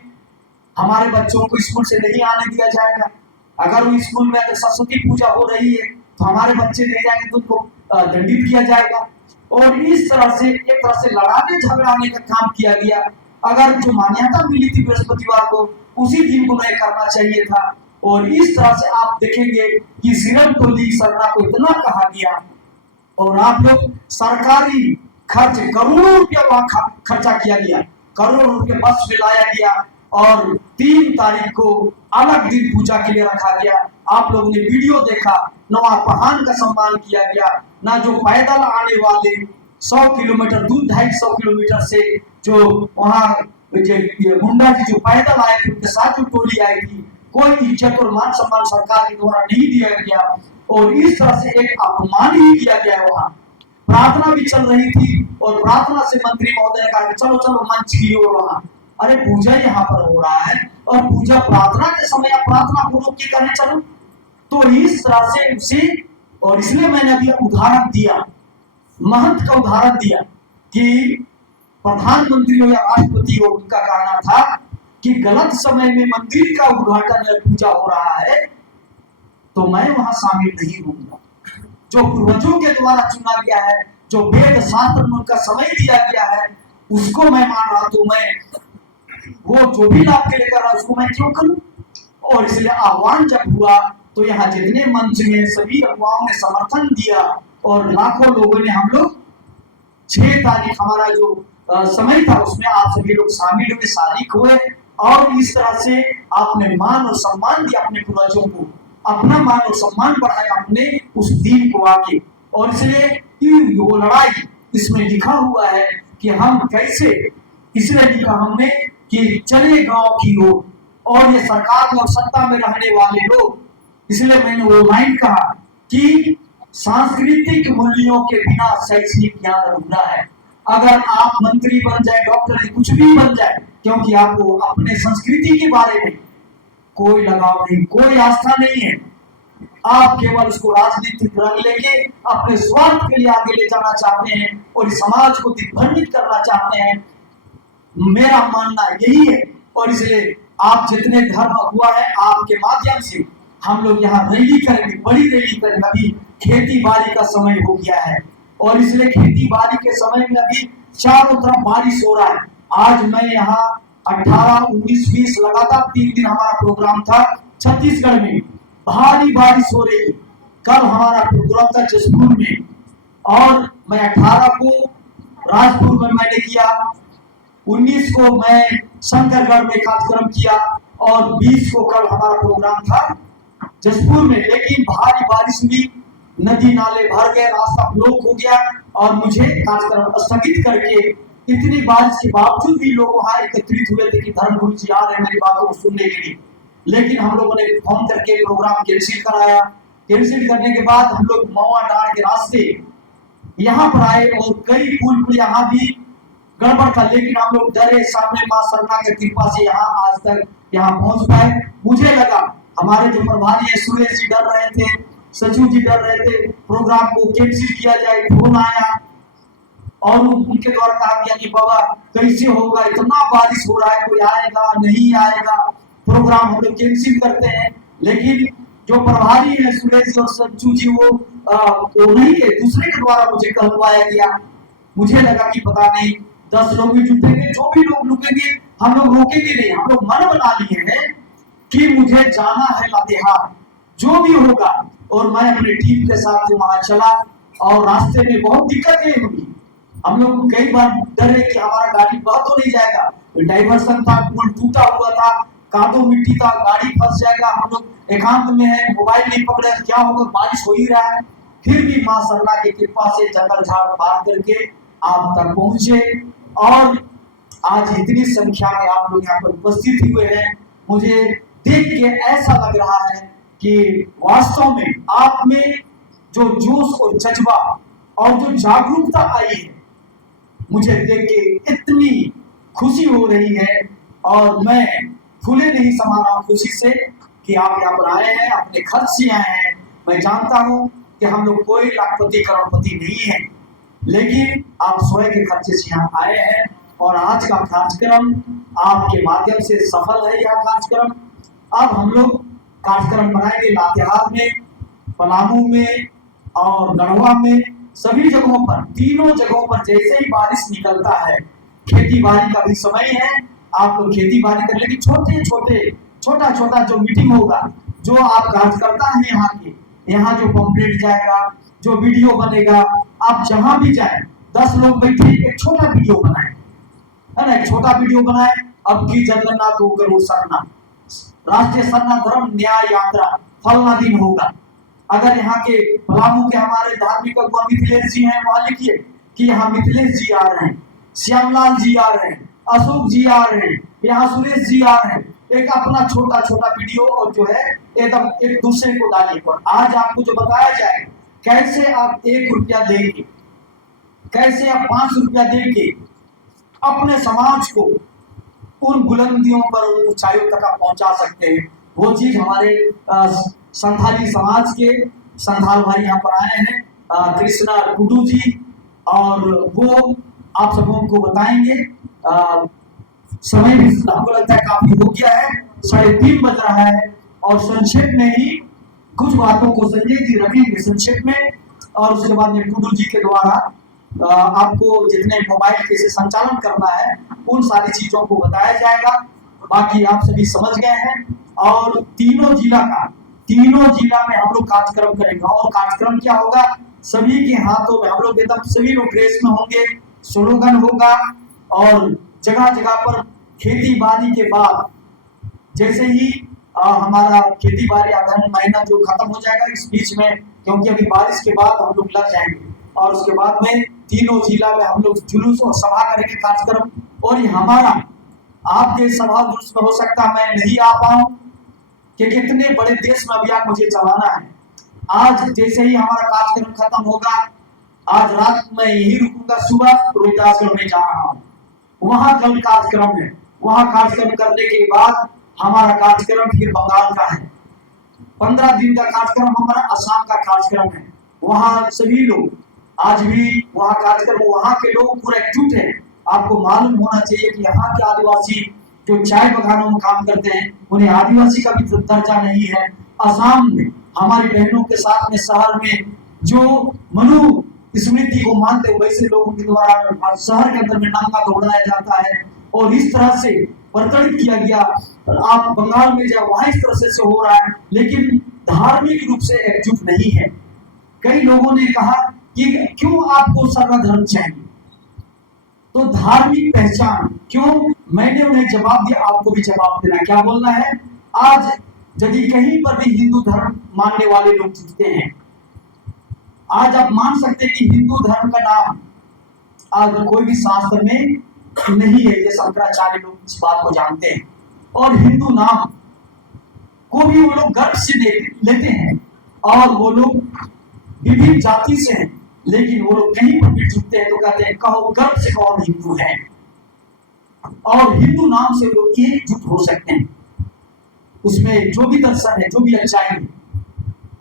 हमारे बच्चों को स्कूल से नहीं आने दिया जाएगा। अगर वो स्कूल में अगर सरस्वती पूजा हो रही है तो हमारे बच्चे नहीं जाएंगे तो उनको दंडित किया जाएगा। और इस तरह से एक तरह से लड़ाने झगड़ाने का काम किया गया। अगर जो मान्यता मिली थी बृहस्पतिवार को, उसी दिन को नहीं करना चाहिए था। और इस तरह से आप देखेंगे कि सिरम टोली सरना को इतना कहा गया और आप लोग सरकारी खर्च करोड़ों रुपया वहां खर्चा किया गया, करोड़ों रुपये बस में लाया गया और 3 तारीख को अलग दिन पूजा के लिए रखा गया। आप लोगों ने वीडियो देखा, नवा पहान का सम्मान किया गया, ना जो पैदल आने वाले 100 किलोमीटर दूर 250 किलोमीटर से जो वहां मुंडा जी जो पैदल आए थे उनके साथ जो टोली आई थी, कोई इज्जत और मान सम्मान सरकार के द्वारा नहीं दिया गया और इस तरह से एक अपमान ही किया गया। वहां प्रार्थना भी चल रही थी और प्रार्थना से मंत्री महोदय ने कहा चलो चलो मंच की ओर। वहां अरे पूजा यहाँ पर हो रहा है और पूजा प्रार्थना के समय आप प्रार्थना को रोक के करने चलो, तो इस तरह से उसे। और इसलिए मैंने अभी उदाहरण दिया, महंत का उदाहरण दिया कि प्रधानमंत्री हो या राष्ट्रपति हो, उनका कहना था कि गलत समय में मंदिर का उद्घाटन या पूजा हो रहा है तो मैं वहां शामिल नहीं होऊंगा। जो पूर्वजों के द्वारा चुना गया है, जो वेद शास्त्र में उनका समय दिया गया है, उसको मैं मान रहा तो मैं वो जो भी लाभ के लिए कर रहा उसको मैं क्यों करूं। और इसलिए आह्वान जब हुआ तो यहाँ जितने मंच में सभी अगुवाओं ने समर्थन दिया और लाखों लोगों ने, हम लोग 6 तारीख हमारा जो समय था उसमें आप सभी लोग शामिल हुए, शारीक हुए और इस तरह से आपने मान और सम्मान दिया अपने पूर्वजों को, अपना मान और सम्मान बढ़ाया अपने उस दिन को आके। और इसलिए वो लड़ाई इसमें लिखा हुआ है कि हम कैसे, इसलिए लिखा हमने कि चले गांव की ओर, और ये सरकार में और सत्ता में रहने वाले लोग, इसलिए मैंने वो लाइन कहा कि सांस्कृतिक मूल्यों के बिना शैक्षणिक ज्ञान अधूरा है। अगर आप मंत्री बन जाए, डॉक्टर कुछ भी बन जाए, क्योंकि आपको अपने संस्कृति के बारे में कोई लगाव नहीं, कोई आस्था नहीं है, आप केवल उसको राजनीतिक रंग लेके अपने स्वार्थ के लिए आगे ले जाना चाहते हैं और इस समाज को दिग्भ्रमित करना चाहते हैं। मेरा मानना यही है। और इसलिए आप जितने धर्म हुआ है, आपके माध्यम से हम लोग यहाँ रैली करेंगे, बड़ी रैली करेंगे। अभी खेती बाड़ी का समय हो गया है और इसलिए खेती बाड़ी के समय में अभी चारों तरफ बारिश हो रहा है। आज मैं यहाँ 18, 19, 20 लगातार 3 दिन हमारा प्रोग्राम था छत्तीसगढ़ में, भारी बारिश हो रही। कल हमारा प्रोग्राम था जसपुर में और मैं 18 को राजपुर में मैंने किया, 19 को मैं शंकरगढ़ में कार्यक्रम किया और 20 को कल हमारा प्रोग्राम था जसपुर में। लेकिन भारी बारिश हुई, नदी नाले भर गए, रास्ता ब्लॉक हो गया और मुझे कार्यक्रम स्थगित करके, इतनी बारिश के बावजूद भी लोग वहां एकत्रित हुए थे कि धर्मगुरु जी आ रहे हैं मेरी बातों को सुनने के लिए। लेकिन हम लोगों ने फोन करके प्रोग्राम कैंसिल कराया। कैंसिल करने के बाद हम लोग महुआ डांड के रास्ते यहाँ पर आए और कई पुल यहाँ भी गड़बड़ था, लेकिन हम लोग डरे सामने मां सरना की कृपा से यहाँ आज तक यहाँ पहुंच पाए। मुझे लगा हमारे जो प्रभारी है सुरेश जी डर रहे थे, सचिव जी डर रहे थे प्रोग्राम को कैंसिल किया जाए। फोन आया और उनके द्वारा कहा गया कि बाबा कैसे होगा, इतना बारिश हो रहा है, कोई आएगा नहीं आएगा, प्रोग्राम हम लोग कैंसिल करते हैं। लेकिन जो प्रभारी है सुरेश और सच्चू जी वो नहीं थे, दूसरे के द्वारा मुझे कहलवाया गया। मुझे लगा कि पता नहीं 10 लोग भी जुटेंगे, जो भी लोग रुकेंगे हम लोग रोकेंगे नहीं। हम लोग मन बना लिए हैं कि मुझे जाना है लातेहार, जो भी होगा। और मैं अपनी टीम के साथ वहां चला और रास्ते में बहुत दिक्कतें हुई। हम लोग कई बार डरे कि हमारा गाड़ी बह तो नहीं जाएगा, डाइवर्सन था, पुल टूटा हुआ था, कादो मिट्टी था, गाड़ी फंस जाएगा, हम लोग एकांत में है, मोबाइल नहीं पकड़े, क्या होगा, बारिश हो ही रहा है, फिर भी मां सरला की कृपा से जंगल झाड़ पार करके आप तक पहुंचे। और आज इतनी संख्या में आप लोग यहाँ पर उपस्थित हुए हैं, मुझे देख के ऐसा लग रहा है कि वास्तव में आप में जो जोश और जज्बा और जो जागरूकता आई है, मुझे देख के इतनी खुशी हो रही है और मैं फूले नहीं समा रहा हूं खुशी से कि आप यहाँ पर आए हैं, अपने खर्च से आए हैं। मैं जानता हूं कि हम लोग कोई लाखपति करोड़पति नहीं है, लेकिन आप स्वयं के खर्चे से यहाँ आए हैं और आज का कार्यक्रम आपके माध्यम से सफल है। यह कार्यक्रम अब हम लोग कार्यक्रम बनाएंगे लातेहार में, पलामू में और गढ़वा में, सभी जगहों पर, तीनों जगहों पर जैसे ही बारिश निकलता है, खेती बाड़ी का भी समय है, आप लोग खेती बाड़ी कर लेंगे, छोटा छोटा जो मीटिंग होगा, जो आप कार्यकर्ता हैं यहाँ के, यहाँ जो पंपलेट जाएगा, जो वीडियो बनेगा, आप जहां भी जाए 10 लोग बैठे एक छोटा वीडियो बनाए, है ना, एक छोटा वीडियो बनाए। अब की जगन्नाथ को करो सरना, राष्ट्रीय सरना धर्म न्याय यात्रा फलना दिन होगा। अगर यहाँ के पलामू के हमारे धार्मिक अगुआ मिथिलेश जी हैं, वहां लिखिए कि यहाँ मिथिलेश जी आ रहे हैं, श्यामलाल जी आ रहे हैं, अशोक जी आ रहे हैं, यहाँ सुरेश जी आ रहे हैं। एक अपना छोटा छोटा वीडियो और जो है एकदम एक दूसरे को डालिए। पर आज आपको जो बताया जाए कैसे आप 1 रुपया देंगे, कैसे आप 5 रुपया देंगे, अपने समाज को उन बुलंदियों पर, ऊंचाइयों तक आप पहुंचा सकते हैं। वो चीज हमारे संथाली समाज के संथाल भाई यहाँ पर आए हैं, कृष्णा टुडू जी, और वो आप सबों को बताएंगे। समय भी हमको लगता है काफी हो गया है, 3:30 बज रहा है, और संक्षेप में ही कुछ बातों को संजय जी रखेंगे संक्षेप में, और उसके बाद में टुडू जी के द्वारा आपको जितने मोबाइल के से संचालन करना है उन सारी चीजों को बताया जाएगा। बाकी आप सभी समझ गए हैं, और तीनों जिला में हम लोग कार्यक्रम करेंगे। और कार्यक्रम क्या होगा, सभी के हाथों में हम लोग एकदम सभी लोग ड्रेस में होंगे, स्लोगन होगा, और जगह जगह पर खेती बाड़ी के बाद जैसे ही हमारा खेती बाड़ी अगहन महीना जो खत्म हो जाएगा इस बीच में, क्योंकि अभी बारिश के बाद हम लोग लग जाएंगे, और उसके बाद में तीनों जिला में हम लोग जुलूस और सभा करेंगे कार्यक्रम। और ये हमारा आपके सभा जुलूस में हो सकता है मैं नहीं आ पाऊं, क्योंकि इतने बड़े देश में अभियान मुझे चलाना है। आज जैसे ही हमारा कार्यक्रम खत्म होगा, आज रात में यही रुकूंगा, सुबह रोहिदासगढ़ में जा रहा हूँ, वहां कल कार्यक्रम है, वहां कार्यक्रम करने के बाद हमारा कार्यक्रम फिर बंगाल का है, 15 दिन का कार्यक्रम हमारा असम का कार्यक्रम है। वहां सभी लोग आज भी वहां कार्यक्रम, वहां के लोग पूरा एकजुट है। आपको मालूम होना चाहिए कि यहाँ के आदिवासी जो चाय बगानों में काम करते हैं उन्हें आदिवासी का भी दर्जा नहीं है। असम में हमारी बहनों के साथ में शहर में जो मनु स्मृति को मानते वैसे लोगों के द्वारा शहर के अंदर में नाका दौड़ाया जाता है, और इस तरह से प्रताड़ित किया गया। आप बंगाल में जाए वहां इस तरह से हो रहा है, लेकिन धार्मिक रूप से एकजुट नहीं है। कई लोगों ने कहा कि क्यों आपको सर्वधर्म चाहिए, तो धार्मिक पहचान क्यों? मैंने उन्हें जवाब दिया, आपको भी जवाब देना। क्या बोलना है? आज यदि कहीं पर भी हिंदू धर्म मानने वाले लोग जुटते हैं, आज आप मान सकते हैं कि हिंदू धर्म का नाम आज कोई भी शास्त्र में नहीं है, ये शंकराचार्य लोग इस बात को जानते हैं। और हिंदू नाम को भी वो लोग गर्व से लेते हैं, और वो लोग विभिन्न जाति से हैं, लेकिन वो लोग कहीं पर भी जुटते हैं तो कहते हैं कहो गर्व से कौन हिंदू है, और हिंदू नाम से लोग एकजुट हो सकते हैं। उसमें जो भी दर्शन है, जो भी अच्छाई है,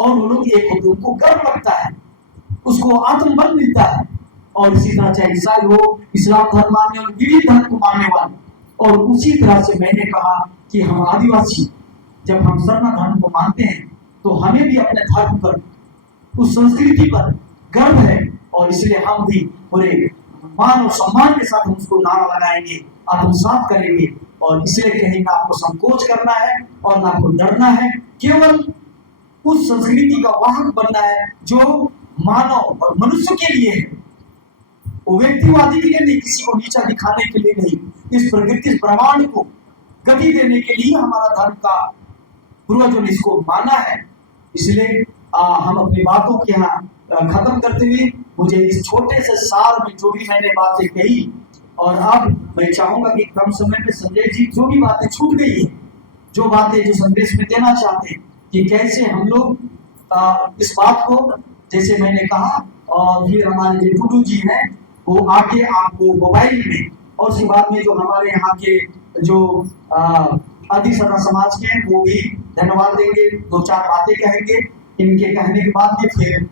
और वो लोग एक होते, उनको गर्व लगता है, उसको आत्मबल मिलता है। और इसी तरह चाहे ईसाई हो, इस्लाम धर्म मानने और विविध धर्म को मानने वाले, और उसी तरह से मैंने कहा कि हम आदिवासी जब हम सरना धर्म को मानते हैं तो हमें भी अपने धर्म पर, उस संस्कृति पर गर्व है, और इसलिए हम भी पूरे मान और सम्मान के साथ उसको नारा लगाएंगे, आत्मसात करेंगे। और इसलिए कहीं ना आपको संकोच करना है और ना आपको डरना है, केवल उस संस्कृति का वाहक बनना है जो मानव और मनुष्य के लिए है, वो व्यक्तिवादी के लिए नहीं, किसी को नीचा दिखाने के लिए नहीं। इस प्रकृति, इस ब्रह्मांड को गति देने के लिए हमारा धर्म का पूर्वजों ने इसको माना है। इसलिए हम अपनी बातों के यहाँ खत्म करते हुए मुझे इस छोटे से सार में जो भी मैंने बातें कही, और अब मैं चाहूंगा कि कम समय में संजय जी जो भी बातें छूट गई है, जो बातें जो संदेश में देना चाहते हैं कि कैसे हम लोग इस बात को, जैसे मैंने कहा, और फिर हमारे जो टूडू जी हैं वो आगे आपको मोबाइल में, और उसके बाद में जो हमारे यहाँ के जो आदि सदा समाज के हैं वो भी धन्यवाद देंगे, दो चार बातें कहेंगे। इनके कहने के बाद में फिर